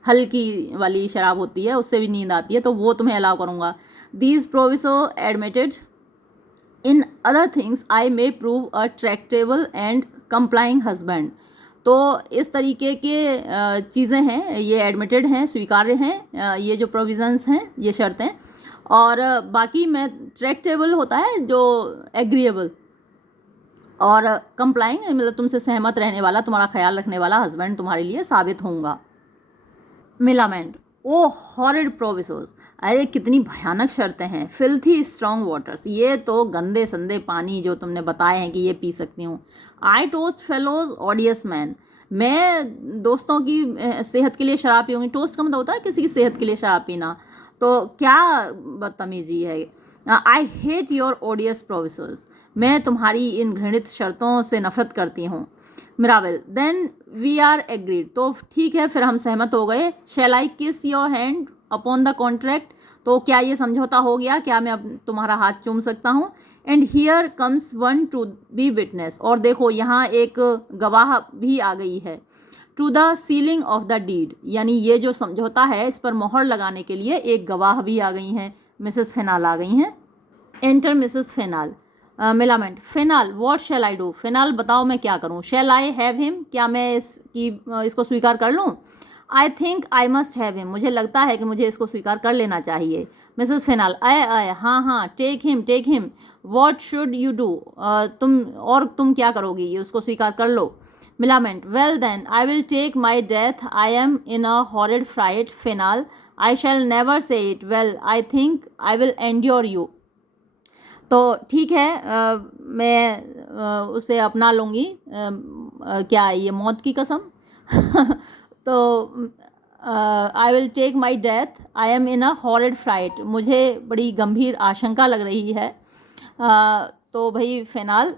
हल्की वाली शराब होती है, उससे भी नींद आती है, तो वो तुम्हें अलाउ करूँगा। These प्रोविसो admitted in other things I may prove a Tractable and complying husband, तो इस तरीके के चीज़ें हैं, ये एडमिटेड हैं, स्वीकार्य हैं, ये जो प्रोविजंस हैं, ये शर्तें। और बाकी में ट्रैक्टेबल होता है जो एग्रीएबल, और कंप्लाइंग मतलब तुमसे सहमत रहने वाला, तुम्हारा ख्याल रखने वाला हस्बैंड तुम्हारे लिए साबित होऊंगा। मिलामेंट, ओ हॉरिड प्रोविसोस, अरे कितनी भयानक शर्तें हैं। फिल्थी स्ट्रॉन्ग वाटर्स, ये तो गंदे संदे पानी जो तुमने बताए हैं कि ये पी सकती हूँ। आई टोस्ट फेलोज ऑडियस मैन, मैं दोस्तों की सेहत के लिए शराब पीऊँगी। टोस्ट का मतलब होता है किसी की सेहत के लिए शराब पीना, तो क्या बदतमीजी है। आई हेट योर ओडियस प्रोविसोस, मैं तुम्हारी इन घृणित शर्तों से नफरत करती हूँ। Mirabell, then we are agreed, तो ठीक है फिर हम सहमत हो गए। Shall I kiss your hand upon the contract, तो क्या ये समझौता हो गया, क्या मैं अब तुम्हारा हाथ चूम सकता हूँ। And here comes one to be witness, और देखो यहाँ एक गवाह भी आ गई है। To the sealing of the deed, यानी ये जो समझौता है इस पर मोहर लगाने के लिए एक गवाह भी आ गई हैं, मिसेस फेनाल आ गई हैं। Enter Mrs Fainall. Millamant, Fainall what shall I do, Fainall बताओ मैं क्या करूँ। शैल आई हैव हिम, क्या मैं इसको स्वीकार कर लूँ। आई think I must have him, मुझे लगता है कि मुझे इसको स्वीकार कर लेना चाहिए। मिसेस फेनाल, आय हाँ हाँ, take him, what should you do, तुम क्या करोगी, उसको स्वीकार कर लो। Millamant, well then I will take my death, I am in a horrid fright. Fainall, I shall never say it, well I think I will endure you. तो ठीक है, मैं उसे अपना लूँगी, क्या ये मौत की कसम। तो I will take my death, I am in a horrid fright, मुझे बड़ी गंभीर आशंका लग रही है। तो भाई फेनाल,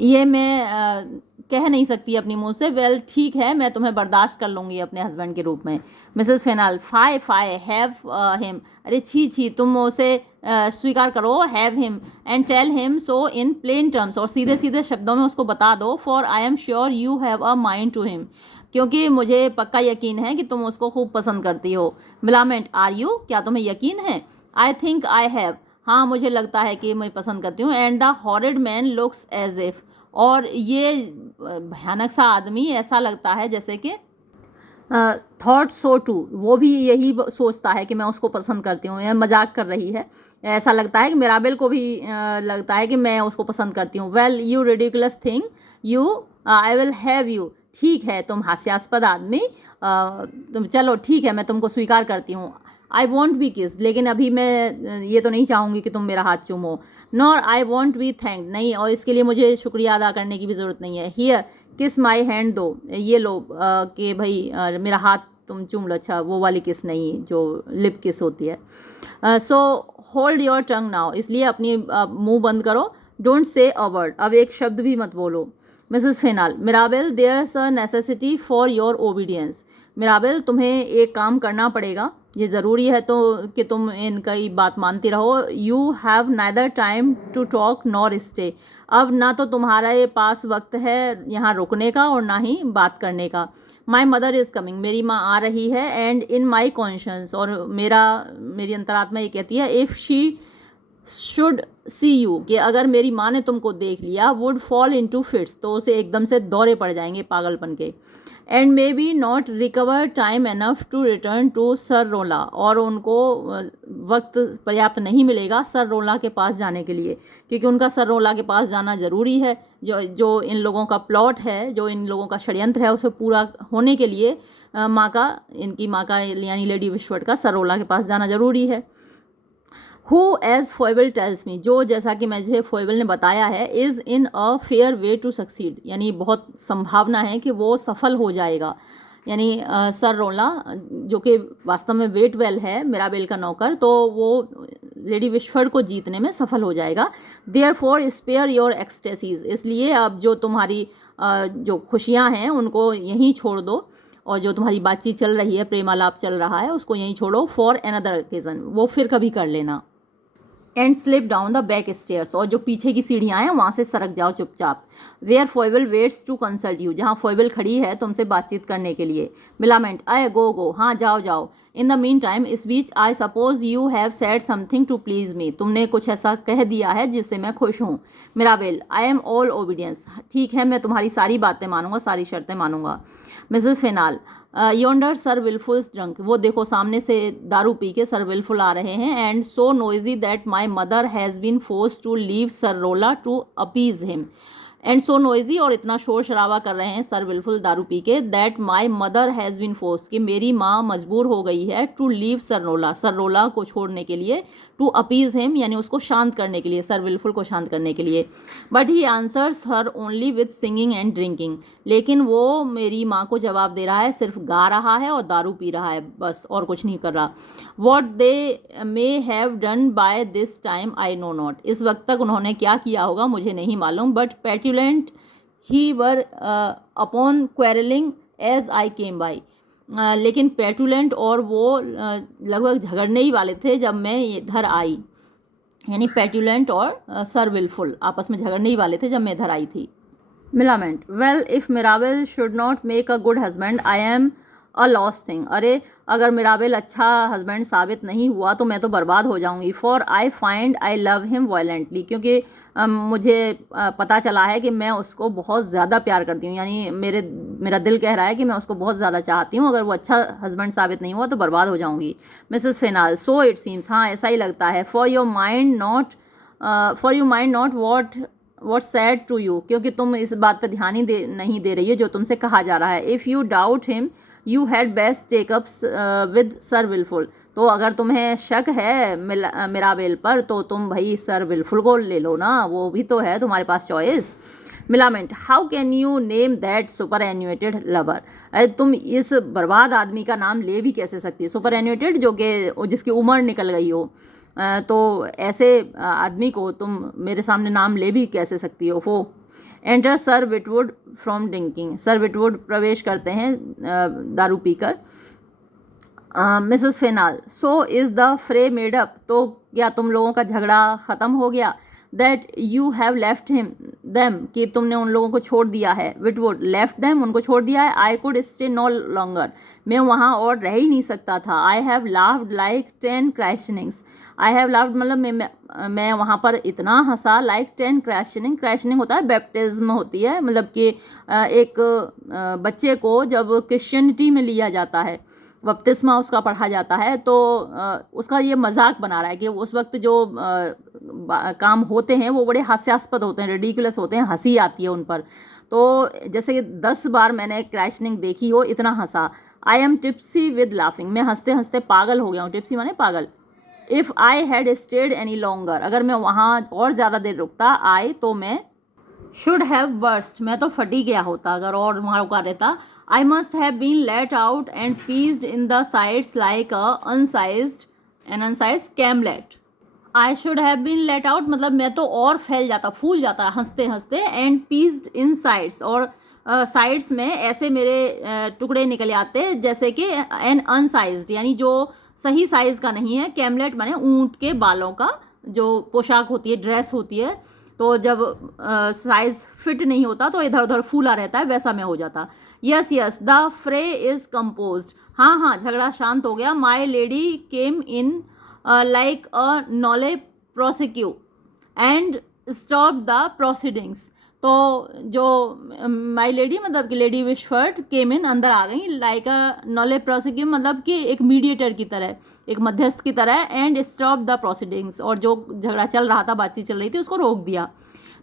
ये मैं कह नहीं सकती अपनी मुंह से, वेल ठीक है, मैं तुम्हें बर्दाश्त कर लूँगी अपने हस्बैंड के रूप में। Mrs Fainall, fie have him, अरे छी, तुम उसे स्वीकार करो, have him and tell him so in plain terms, और सीधे सीधे शब्दों में उसको बता दो। For I am sure you have a mind to him, क्योंकि मुझे पक्का यकीन है कि तुम उसको खूब पसंद करती हो। मिलामेंट, आर यू, क्या तुम्हें यकीन है? आई थिंक आई हैव, हाँ मुझे लगता है कि मैं पसंद करती हूँ। And the horrid man looks as if, और ये भयानक सा आदमी ऐसा लगता है जैसे कि थॉट सो टू, वो भी यही सोचता है कि मैं उसको पसंद करती हूँ, या मजाक कर रही है। ऐसा लगता है कि मिराबेल को भी लगता है कि मैं उसको पसंद करती हूँ। Well you ridiculous thing, you I will have you, ठीक है तुम हास्यास्पद आदमी, तुम चलो ठीक है मैं तुमको स्वीकार करती हूँ। आई वॉन्ट बी किस, लेकिन अभी मैं ये तो नहीं चाहूँगी कि तुम मेरा हाथ चूमो। Nor I won't be thank, नहीं, और इसके लिए मुझे शुक्रिया अदा करने की भी ज़रूरत नहीं है। हियर किस माई हैंड दो, ये लो कि भाई मेरा हाथ तुम चूम लो। अच्छा, वो वाली किस नहीं जो लिप किस होती है। So hold your tongue now, इसलिए अपनी मुंह बंद करो। डोंट से अ वर्ड, अब एक शब्द भी मत बोलो। Mrs Fainall, Mirabell there is a necessity for your obedience, Mirabell तुम्हें एक काम करना पड़ेगा, ये ज़रूरी है तो कि तुम इनकी बात मानती रहो। You have neither time to talk nor stay, अब ना तो तुम्हारे पास वक्त है यहाँ रुकने का और ना ही बात करने का। माई मदर इज़ कमिंग, मेरी माँ आ रही है। एंड इन माई कॉन्शंस, और मेरी अंतरात्मा ये कहती है, if she should see you, कि अगर मेरी माँ ने तुमको देख लिया, would fall into fits, तो उसे एकदम से दौरे पड़ जाएंगे पागलपन के। And may be not recover time enough to return to Sir रोला, और उनको वक्त पर्याप्त नहीं मिलेगा सर रोला के पास जाने के लिए, क्योंकि उनका सर रोला के पास जाना ज़रूरी है। जो इन लोगों का प्लॉट है, जो इन लोगों का षड्यंत्र है, उसे पूरा होने के लिए इनकी माँ का यानी लेडी विश्वट का सर रोला के पास जाना ज़रूरी है। Who as Foible tells me, जो जैसा कि मुझे फोइबल ने बताया है, is in a fair way to succeed, यानी बहुत संभावना है कि वो सफल हो जाएगा। यानी सर रोला जो कि वास्तव में वेटवेल है मिराबेल का नौकर, तो वो लेडी विशफर्ड को जीतने में सफल हो जाएगा। Therefore spare your ecstasies, इसलिए अब जो तुम्हारी जो खुशियाँ हैं उनको यहीं छोड़ दो, और जो तुम्हारी बातचीत चल रही है, प्रेमालाप चल रहा है, उसको यहीं छोड़ो। फॉर अनदर ओकेजन, वो फिर कभी कर लेना। And slip down the back stairs, और जो पीछे की सीढ़ियाँ हैं वहाँ से सरक जाओ चुपचाप। Where Foible waits to consult you, जहाँ फोइबल खड़ी है तुमसे बातचीत करने के लिए। मिलामेंट, आए गो, हाँ जाओ। इन द मीन टाइम, इस बीच, I suppose you have said something to please me, तुमने कुछ ऐसा कह दिया है जिससे मैं खुश हूँ। Mirabell, I am all obedience, ठीक है मैं तुम्हारी सारी बातें मानूंगा, सारी शर्तें मानूंगा। Mrs Fainall, yonder sir Wilfull drunk, वो देखो सामने से दारू पी के सर विलफुल आ रहे हैं। And so noisy that my mother has been force to leave sir रोला to appease him, and so noisy, और इतना शोर शराबा कर रहे हैं सर विलफुल दारू पी के, that my mother has been force, कि मेरी माँ मजबूर हो गई है, टू लीव सर रोला को छोड़ने के लिए, टू अपीज हिम यानी उसको शांत करने के लिए, सर विलफुल को शांत करने के लिए। But he answers her only with singing and drinking, लेकिन वो मेरी माँ को जवाब दे रहा है, सिर्फ गा रहा है और दारू पी रहा है, बस और कुछ नहीं कर रहा। What they may have done by this time I know not, इस वक्त तक उन्होंने क्या किया होगा मुझे नहीं मालूम। But Petulant he were upon quarrelling as I came by, लेकिन पेटुलेंट और वो लगभग झगड़ने ही वाले थे जब मैं इधर आई, यानी पेटुलेंट और सर विलफुल आपस में झगड़ने ही वाले थे जब मैं इधर आई थी। Millamant, well if Mirabell should not make a good husband I am a lost thing, अरे अगर मिराबेल अच्छा हस्बैंड साबित नहीं हुआ तो मैं तो बर्बाद हो जाऊंगी। For I find I love him violently, क्योंकि मुझे पता चला है कि मैं उसको बहुत ज़्यादा प्यार करती हूँ, यानी मेरे मेरा दिल कह रहा है कि मैं उसको बहुत ज़्यादा चाहती हूँ, अगर वो अच्छा हस्बैंड साबित नहीं हुआ तो बर्बाद हो जाऊँगी। Mrs Fainall, so it seems, हाँ ऐसा ही लगता है। For your mind not what said to you, क्योंकि तुम इस बात पर ध्यान ही नहीं दे रही है जो तुमसे कहा जा रहा है। If you doubt him you had best take up with sir Wilfull, तो अगर तुम्हें शक है मिराबेल पर तो तुम भाई सर विलफुल को ले लो ना, वो भी तो है तुम्हारे पास choice. Millamant, how can you name that superannuated lover, अरे तुम इस बर्बाद आदमी का नाम ले भी कैसे सकती है, सुपर एन्यूएटेड जो कि जिसकी उम्र निकल गई हो, तो ऐसे आदमी को तुम मेरे सामने नाम ले भी कैसे सकती हो। वो enter sir Witwoud from drinking, sir Witwoud प्रवेश करते हैं दारू पीकर। Mrs Fainall, so is the fray made up, तो क्या तुम लोगों का झगड़ा ख़त्म हो गया। That you have left him them, कि तुमने उन लोगों को छोड़ दिया है। विटवुड, लेफ्ट देम, उनको छोड़ दिया है। I could stay no longer, मैं वहाँ और रह ही नहीं सकता था। I have laughed like 10 christenings, I have laughed मतलब मैं वहाँ पर इतना हंसा, लाइक 10 क्रैशनिंग होता है बैप्टिज्म होती है, मतलब कि एक बच्चे को जब क्रिश्चियनिटी में लिया जाता है, बपतिस्मा उसका पढ़ा जाता है, तो उसका ये मजाक बना रहा है कि उस वक्त जो काम होते हैं वो बड़े हास्यास्पद होते हैं, रेडिकुलस होते हैं, हंसी आती है उन पर। तो जैसे कि 10 बार मैंने क्रैशनिंग देखी हो, इतना हंसा। I am tipsy with laughing, मैं हंसते हंसते पागल हो गया हूँ, टिप्सी माने पागल। If I had state any longer, अगर मैं वहाँ और ज़्यादा देर रुकता, आई तो मैं शुड हैव बर्स्ट, मैं तो फटी गया होता अगर और वहाँ रुका रहता। I must have been let out and pieced in the sides like unsized camlet. I should have been let out मतलब मैं तो और फैल जाता, फूल जाता हंसते हंसते। एंड पीस्ड इन साइड्स, और साइड्स में ऐसे मेरे टुकड़े निकल आते जैसे कि एन अनसाइज्ड, यानी जो सही साइज़ का नहीं है। कैमलेट माने ऊँट के बालों का जो पोशाक होती है, ड्रेस होती है, तो जब साइज़ फिट नहीं होता तो इधर उधर फूला रहता है, वैसा मैं हो जाता। Yes yes the fray is composed, हाँ हाँ झगड़ा शांत हो गया। My lady came in like a nolle prosequi and stop the proceedings, तो जो माई लेडी मतलब कि लेडी विशफर्ट केम इन, अंदर आ गई, लाइक अ नॉले प्रोसिक्यू मतलब कि एक मीडिएटर की तरह, एक मध्यस्थ की तरह। एंड स्टॉप द प्रोसीडिंग्स, और जो झगड़ा चल रहा था, बातचीत चल रही थी, उसको रोक दिया।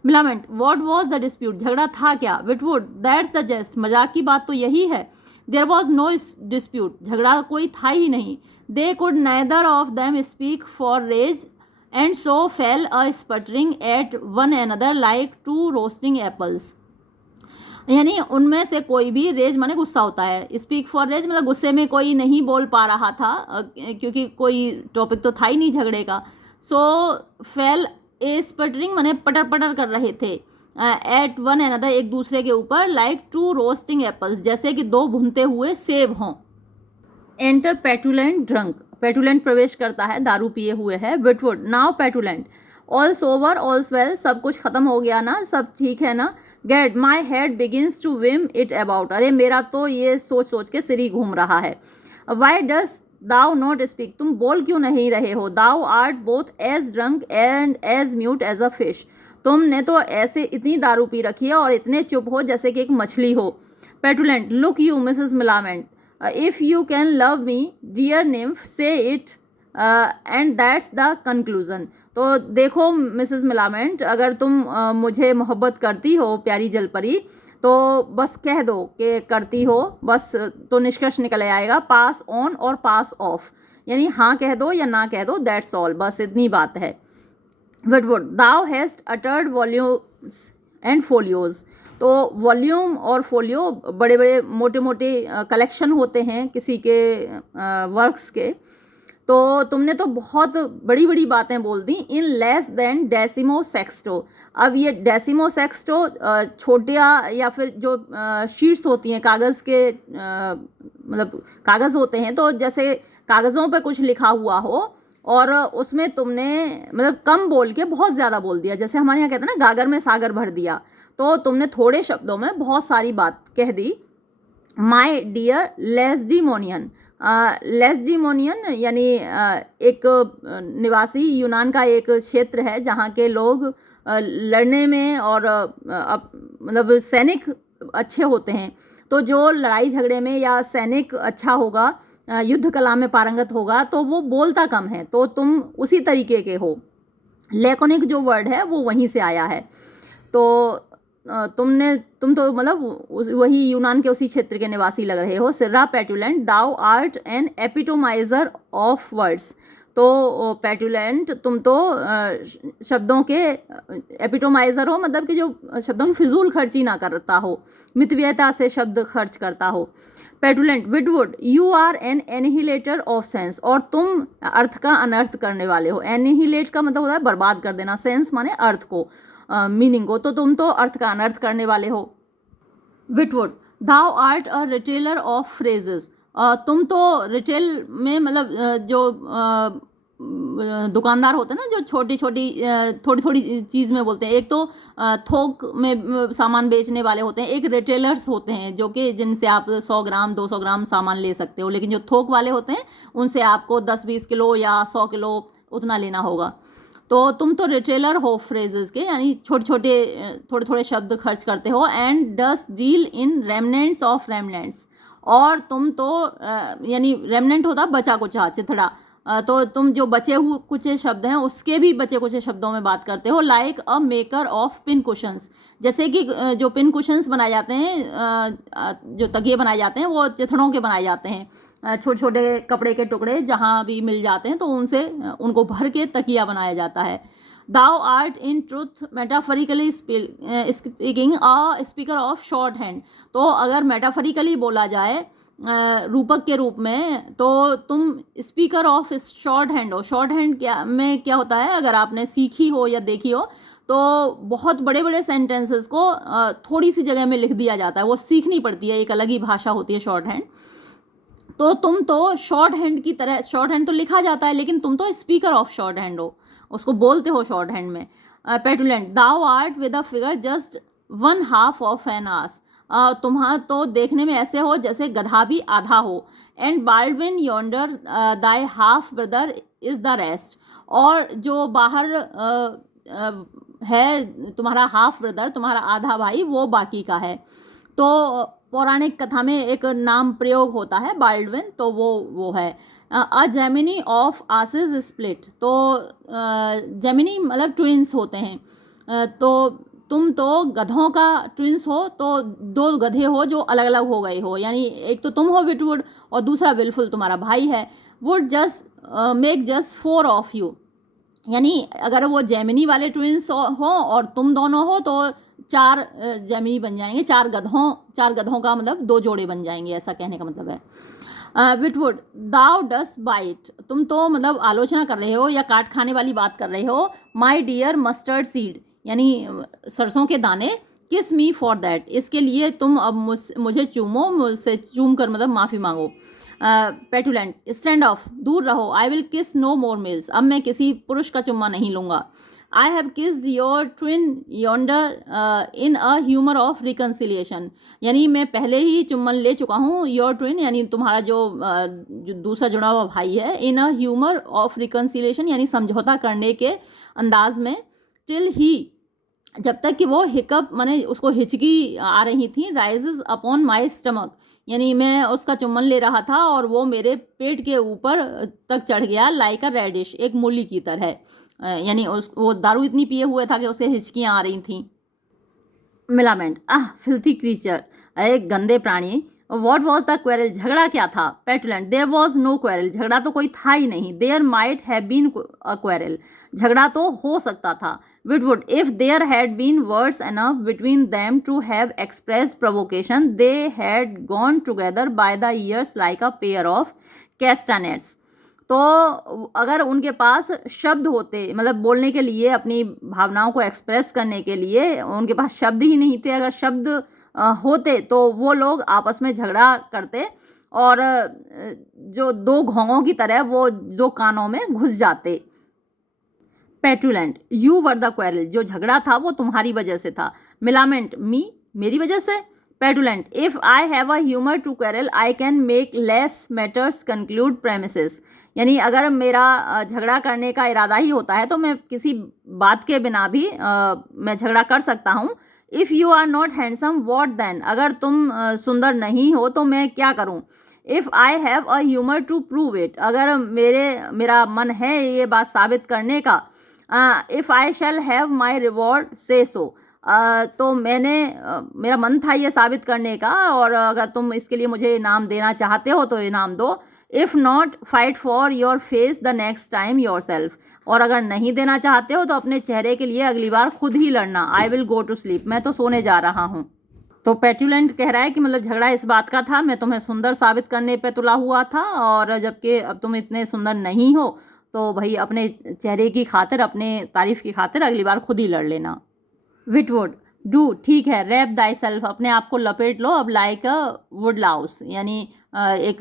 Millamant, what was the dispute, झगड़ा था क्या। विटवुड, दैट्स द जेस्ट, मजाक की बात तो यही है। देयर वॉज नो डिस्प्यूट, झगड़ा कोई था ही नहीं। They could neither of them speak for rage and so fell a sputtering at one another like two roasting apples, यानी उनमें से कोई भी, रेज माने गुस्सा होता है, स्पीक फॉर रेज मतलब गुस्से में कोई नहीं बोल पा रहा था क्योंकि कोई टॉपिक तो था ही नहीं झगड़े का। सो फेल ए स्पटरिंग माने पटर पटर कर रहे थे, एट वन अनदर एक दूसरे के ऊपर, लाइक टू रोस्टिंग एप्पल्स जैसे कि दो भुनते हुए सेब हों। एंटर पेटुलेंट ड्रंक, पेटुलेंट प्रवेश करता है, दारू पिए हुए है। विटवुड, नाउ पेटुलेंट, ऑल्स ओवर ऑल्स वेल, सब कुछ खत्म हो गया ना, सब ठीक है ना। Gad my head begins to whim it about, अरे मेरा तो ये सोच सोच के सिर ही घूम रहा है। Why does thou not speak, तुम बोल क्यों नहीं रहे हो। Thou art both as drunk and as mute as a fish, तुमने तो ऐसे इतनी दारू पी रखी है और इतने चुप हो जैसे कि एक मछली हो। Petulant, look you Mrs Millamant, if you can love me dear nymph say it and that's the conclusion, तो देखो मिसेस मिलामेंट, अगर तुम मुझे मोहब्बत करती हो प्यारी जलपरी, तो बस कह दो कि करती हो, बस तो निष्कर्ष निकल आएगा। पास ऑन और पास ऑफ, यानी हाँ कह दो या ना कह दो, दैट्स ऑल, बस इतनी बात है। Witwoud, thou hast uttered volumes and folios, तो वॉल्यूम और फोलियो बड़े बड़े मोटे मोटे कलेक्शन होते हैं किसी के वर्क्स के, तो तुमने तो बहुत बड़ी बड़ी बातें बोल दी। इन लेस देन डेसिमो सेक्सटो, अब ये डेसिमो सेक्सटो छोटिया या फिर जो शीट्स होती हैं कागज़ के, मतलब कागज़ होते हैं, तो जैसे कागज़ों पे कुछ लिखा हुआ हो और उसमें तुमने मतलब कम बोल के बहुत ज़्यादा बोल दिया, जैसे हमारे यहाँ कहते हैं ना गागर में सागर भर दिया, तो तुमने थोड़े शब्दों में बहुत सारी बात कह दी। माई डियर लेस्डीमोनियन, लेस्डीमोनियन यानी एक निवासी, यूनान का एक क्षेत्र है जहाँ के लोग लड़ने में और मतलब सैनिक अच्छे होते हैं, तो जो लड़ाई झगड़े में या सैनिक अच्छा होगा, युद्ध कला में पारंगत होगा, तो वो बोलता कम है, तो तुम उसी तरीके के हो। लैकोनिक जो वर्ड है वो वहीं से आया है। तो तुम तो मतलब वही यूनान के उसी क्षेत्र के निवासी लग रहे हो। Sirrah Petulant, thou art an epitomizer of words. तो पेटुलेंट, तुम तो शब्दों के एपिटोमाइजर हो, मतलब कि जो शब्दों में फिजूल खर्ची ना करता हो, मितव्ययता से शब्द खर्च करता हो। Petulant, Witwoud, you are an annihilator of sense, और तुम अर्थ का अनर्थ करने वाले हो। एनिहिलेट का मतलब होता है बर्बाद कर देना, सेंस माने अर्थ को, मीनिंग को, तो तुम तो अर्थ का अनर्थ करने वाले हो। Witwoud, thou art a retailer of phrases, तुम तो रिटेल में मतलब जो दुकानदार होते हैं ना, जो छोटी छोटी थोड़ी थोड़ी चीज़ में बोलते हैं। एक तो थोक में सामान बेचने वाले होते हैं, एक रिटेलर्स होते हैं जो कि जिनसे आप 100 ग्राम 200 ग्राम सामान ले सकते हो, लेकिन जो थोक वाले होते हैं उनसे आपको 10-20 किलो या 100 किलो उतना लेना होगा। तो तुम तो रिटेलर हो फ्रेजेस के, यानी छोटे छोटे थोड़े थोड़े शब्द खर्च करते हो। And does deal in remnants of remnants, और तुम तो यानी रेमनेंट होता बचा कुचा, चिथड़ा, तो तुम जो बचे हुए कुछ शब्द हैं उसके भी बचे कुछ शब्दों में बात करते हो। Like a maker of pin cushions, जैसे कि जो पिन कुशंस बनाए जाते हैं, जो तकिए बनाए जाते हैं, वो चिथड़ों के बनाए जाते हैं। छोटे छोटे कपड़े के टुकड़े जहाँ भी मिल जाते हैं तो उनसे उनको भर के तकिया बनाया जाता है। Thou art in truth metaphorically speaking a speaker of shorthand, तो अगर मेटाफरिकली बोला जाए रूपक के रूप में, तो तुम स्पीकर ऑफ शॉर्ट हैंड हो। शॉर्ट हैंड क्या होता है, अगर आपने सीखी हो या देखी हो, तो बहुत बड़े बड़े सेंटेंसेस को थोड़ी सी जगह में लिख दिया जाता है, वो सीखनी पड़ती है, एक अलग ही भाषा होती है शॉर्ट हैंड। तो तुम तो शॉर्ट हैंड की तरह, शॉर्ट हैंड तो लिखा जाता है लेकिन तुम तो स्पीकर ऑफ शॉर्ट हैंड हो, उसको बोलते हो शॉर्ट हैंड में। Petulant, thou art with a figure just 1/2 of an ass, तुम्हारा तो देखने में ऐसे हो जैसे गधा भी आधा हो। And Baldwin yonder Dai half brother is the rest, और जो बाहर है तुम्हारा हाफ ब्रदर, तुम्हारा आधा भाई, वो बाकी का है। तो पौराणिक कथा में एक नाम प्रयोग होता है बाल्डविन, तो वो है। अ जेमिनी ऑफ आसेस स्प्लिट, तो जेमिनी मतलब ट्विंस होते हैं। तो तुम तो गधों का ट्विंस हो, तो 2 गधे हो जो अलग अलग हो गए हो, यानी एक तो तुम हो विटवुड और दूसरा बिलफुल तुम्हारा भाई है। Would just make just 4 of you, यानी अगर वो जेमिनी वाले ट्विंस हो और तुम दोनों हो तो 4 जेमिनी बन जाएंगे, 4 गधों का मतलब 2 जोड़े बन जाएंगे, ऐसा कहने का मतलब है। विटवुड, दाउ डस बाइट, तुम तो मतलब आलोचना कर रहे हो या काट खाने वाली बात कर रहे हो। माई डियर मस्टर्ड सीड, यानी सरसों के दाने। किस मी फॉर दैट, इसके लिए तुम अब मुझे चूमो, मुझसे चूम कर मतलब माफ़ी मांगो। पेटुलेंट, स्टैंड ऑफ, दूर रहो। आई विल किस नो मोर मेल्स, अब मैं किसी पुरुष का चुम्मा नहीं लूँगा। I have kissed your twin yonder in a humour of reconciliation, यानी मैं पहले ही चुम्बन ले चुका हूँ। योर ट्विन यानी तुम्हारा जो दूसरा जुड़ा हुआ भाई है। इन अ ह्यूमर ऑफ रिकन्सिलिएशन यानी समझौता करने के अंदाज में। टिल ही, जब तक कि वो हिकअप माने उसको हिचकी आ रही थी। राइजेज अपॉन माई स्टमक, यानी मैं उसका चुम्बन ले रहा था और वो मेरे पेट के ऊपर तक चढ़ गया। लाइक अ रेडिश, एक मूली की तरह, यानी वो दारू इतनी पिए हुए था कि उसे हिचकियाँ आ रही थीं। मिलामेंट, फिल्थी क्रीचर, एक गंदे प्राणी। वॉट वॉज द क्वेरल, झगड़ा क्या था। Petulant, there was no quarrel, झगड़ा तो कोई था ही नहीं। There might have been a quarrel, झगड़ा तो हो सकता था। Witwoud, if there had been words enough between them to have express provocation, they had gone together by the ears like a pair of castanets, तो अगर उनके पास शब्द होते, मतलब बोलने के लिए, अपनी भावनाओं को एक्सप्रेस करने के लिए उनके पास शब्द ही नहीं थे, अगर शब्द होते तो वो लोग आपस में झगड़ा करते और जो 2 घोंघों की तरह वो 2 कानों में घुस जाते। पेटुलेंट, यू वर द क्वेरल, जो झगड़ा था वो तुम्हारी वजह से था। मिलामेंट, मी, मेरी वजह से। Petulant, if I have a humour to quarrel I can make less matters conclude premises, यानी अगर मेरा झगड़ा करने का इरादा ही होता है तो मैं किसी बात के बिना भी मैं झगड़ा कर सकता हूँ, if you are not handsome what then, अगर तुम सुंदर नहीं हो तो मैं क्या करूं। If I have a humour to prove it, अगर मेरा मन है ये बात साबित करने का। If I shall have my reward say so, तो मेरा मन था ये साबित करने का, और अगर तुम इसके लिए मुझे इनाम देना चाहते हो तो इनाम दो। If not fight for your face the next time your self, और अगर नहीं देना चाहते हो तो अपने चेहरे के लिए अगली बार खुद ही लड़ना। I will go to sleep, मैं तो सोने जा रहा हूँ। तो पेट्यूलेंट कह रहा है कि मतलब झगड़ा इस बात का था, मैं तुम्हें सुंदर साबित करने पे तुला हुआ था, और जबकि अब तुम इतने सुंदर नहीं हो तो भाई अपने चेहरे की खातिर, अपने तारीफ की खातिर अगली बार खुद ही लड़ लेना। विटवुड, डू, ठीक है। रैप दाई सेल्फ, अपने आप को लपेट लो अब, लाइक अ वुड लाउस, यानी एक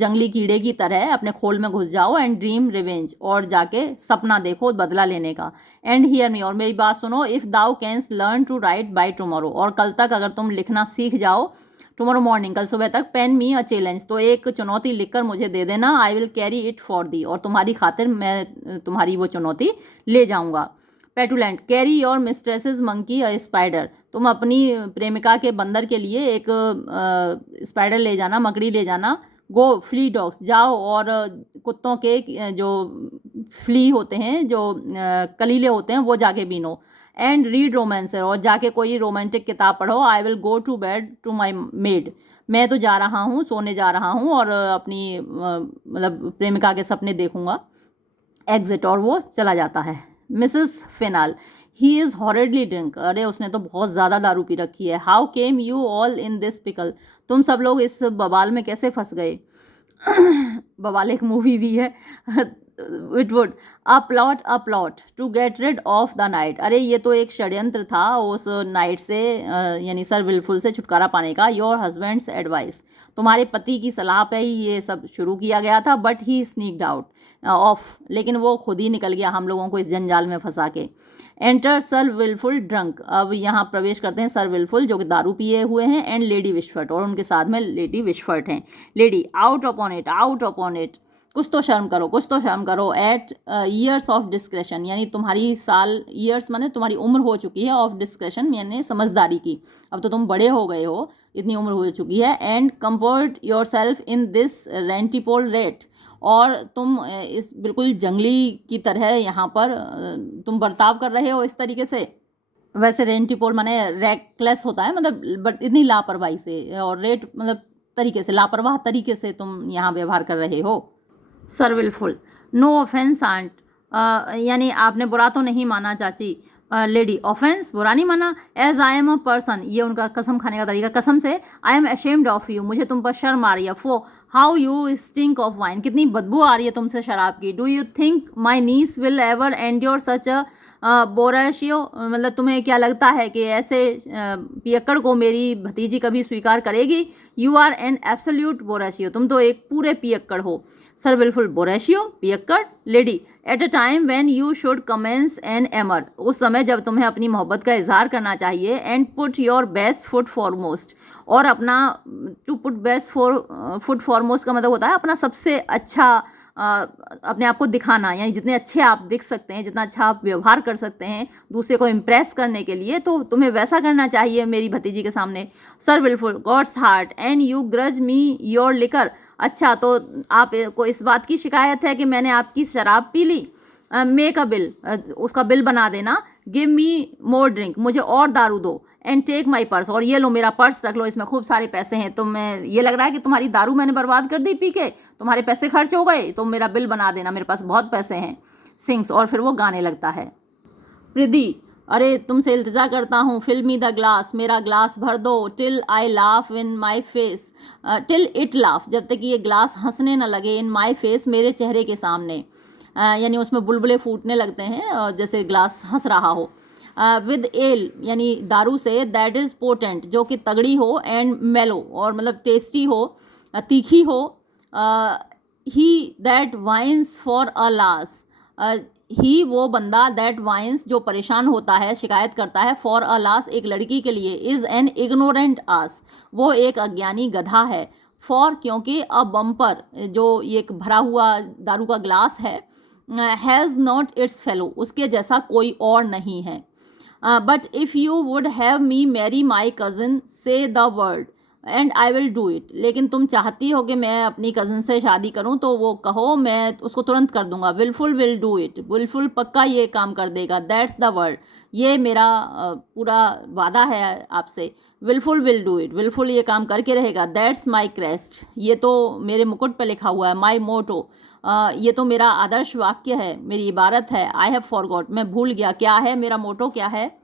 जंगली कीड़े की तरह अपने खोल में घुस जाओ। एंड ड्रीम रिवेंज, और जाके सपना देखो बदला लेने का। एंड हियर मी, और मेरी बात सुनो। If thou canst learn to write by tomorrow, और कल तक अगर तुम लिखना सीख जाओ, टुमारो मॉर्निंग, कल सुबह तक, पेन मी अ चैलेंज, तो एक चुनौती लिखकर मुझे दे देना। I will carry it for thee, और तुम्हारी खातिर मैं तुम्हारी वो चुनौती ले जाऊंगा। Petulant, carry your mistress's monkey a spider, तुम अपनी प्रेमिका के बंदर के लिए एक स्पाइडर ले जाना, मकड़ी ले जाना। गो फ्ली डॉग्स, जाओ और कुत्तों के जो फ्ली होते हैं, जो कलीले होते हैं, वो जाके बीनो। एंड रीड रोमांस, और जाके कोई रोमांटिक किताब पढ़ो। I will go to bed to my maid, मैं तो जा रहा हूँ, सोने जा रहा हूँ, और अपनी मतलब प्रेमिका के सपने देखूंगा। एग्जिट, और वो चला जाता है। Mrs Fainall, he is horridly drink, अरे उसने तो बहुत ज़्यादा दारू पी रखी है। How came you all in this pickle, तुम सब लोग इस बवाल में कैसे फंस गए। बवाल एक मूवी भी है। Witwoud, a plot to get rid of the knight, अरे ये तो एक षड्यंत्र था उस नाइट से, यानी सर विल्फुल से छुटकारा पाने का। योर हस्बैंड्स एडवाइस, तुम्हारे पति की सलाह पे ही ये सब शुरू किया गया था। But he sneaked out of, लेकिन वो खुद ही निकल गया हम लोगों को इस जंजाल में फंसा के। एंटर सर विल्फुल ड्रंक, अब यहाँ प्रवेश करते हैं सर विल्फुल जो कि दारू पिए हुए हैं। एंड लेडी विशफर्ट, और उनके साथ में लेडी विशफर्ट हैं। Lady, out upon it, out upon it, कुछ तो शर्म करो, कुछ तो शर्म करो। एट ईयर्स ऑफ डिस्क्रेशन, यानी तुम्हारी साल, ईयर्स माने तुम्हारी उम्र हो चुकी है, ऑफ डिस्क्रेशन यानी समझदारी की, अब तो तुम बड़े हो गए हो, इतनी उम्र हो चुकी है। And comport yourself in this rantipole rate, और तुम इस बिल्कुल जंगली की तरह यहाँ पर तुम बर्ताव कर रहे हो इस तरीके से। वैसे रेंटिपोल माने रेकलेस होता है, मतलब बट इतनी लापरवाही से, और रेट मतलब तरीके से, लापरवाह तरीके से तुम यहाँ व्यवहार कर रहे हो। Sir Wilfull, no offence aunt, यानी आपने बुरा तो नहीं माना चाची। लेडी, ऑफेंस, बुरा नहीं माना। As I am a person, ये उनका कसम खाने का तरीका, कसम से। I am ashamed of you, मुझे तुम पर शर्म आ रही है। Faugh how you stink of wine, कितनी बदबू आ रही है तुमसे शराब की। Do you think my niece will ever endure such a Borachio, मतलब तुम्हें क्या लगता है कि ऐसे पियक्कड़ को मेरी भतीजी कभी स्वीकार करेगी। यू आर एन एब्सोल्यूट बोराशियो, तुम तो एक पूरे पियक्कड़ हो। सर विलफुल, बोराशियो, पियक्कड़। Lady, at a time when you should commence an amour, उस समय जब तुम्हें अपनी मोहब्बत का इजहार करना चाहिए। And put your best foot foremost, और अपना, to put best foot foremost का मतलब होता है अपना सबसे अच्छा अपने आप को दिखाना, यानी जितने अच्छे आप दिख सकते हैं, जितना अच्छा आप व्यवहार कर सकते हैं दूसरे को इम्प्रेस करने के लिए, तो तुम्हें वैसा करना चाहिए मेरी भतीजी के सामने। Sir Wilfull, God's heart, and you grudge me your liquor, अच्छा तो आपको इस बात की शिकायत है कि मैंने आपकी शराब पी ली। मेक अ बिल, उसका बिल बना देना। गिव मी मोर ड्रिंक, मुझे और दारू दो। एंड टेक माई पर्स, और ये लो मेरा पर्स रख लो, इसमें खूब सारे पैसे हैं। तो मैं, ये लग रहा है कि तुम्हारी दारू मैंने बर्बाद कर दी पी के, तुम्हारे पैसे खर्च हो गए, तो मेरा बिल बना देना, मेरे पास बहुत पैसे हैं। सिंग्स, और फिर वो गाने लगता है। प्रिदी, अरे तुमसे इल्तिजा करता हूँ, फिल मी द ग्लास, मेरा ग्लास भर दो। Till I laugh in my face, till it laugh, जब तक ये ग्लास हंसने न लगे। इन माई फेस, मेरे चेहरे के सामने, यानी उसमें बुलबुले फूटने लगते हैं जैसे ग्लास हंस रहा हो। विद एल, यानी दारू से। दैट इज़ पोटेंट, जो कि तगड़ी हो। एंड मेलो, और मतलब टेस्टी हो, तीखी हो। ही दैट वाइन्स फॉर अ लास, ही वो बंदा, दैट वाइन्स जो परेशान होता है, शिकायत करता है। फॉर अ लास, एक लड़की के लिए। इज़ एन इग्नोरेंट आस, वो एक अज्ञानी गधा है। फॉर, क्योंकि। अ बम्पर, जो ये एक भरा हुआ दारू का ग्लास है। हैज़ नॉट इट्स फेलो, उसके जैसा कोई और नहीं है। But if you would have me marry my cousin say the word and I will do it, लेकिन तुम चाहती हो कि मैं अपनी कज़न से शादी करूं तो वो कहो, मैं उसको तुरंत कर दूंगा। Wilfull will do it, Wilfull पक्का ये काम कर देगा। दैट्स द वर्ड, ये मेरा पूरा वादा है आपसे। Wilfull will do it, Wilfull ये काम करके रहेगा। दैट्स माई क्रेस्ट, ये तो मेरे मुकुट पे लिखा हुआ है। माई मोटो, ये तो मेरा आदर्श वाक्य है, मेरी इबारत है। आई हैव फॉरगॉट, मैं भूल गया। क्या है मेरा मोटो, क्या है?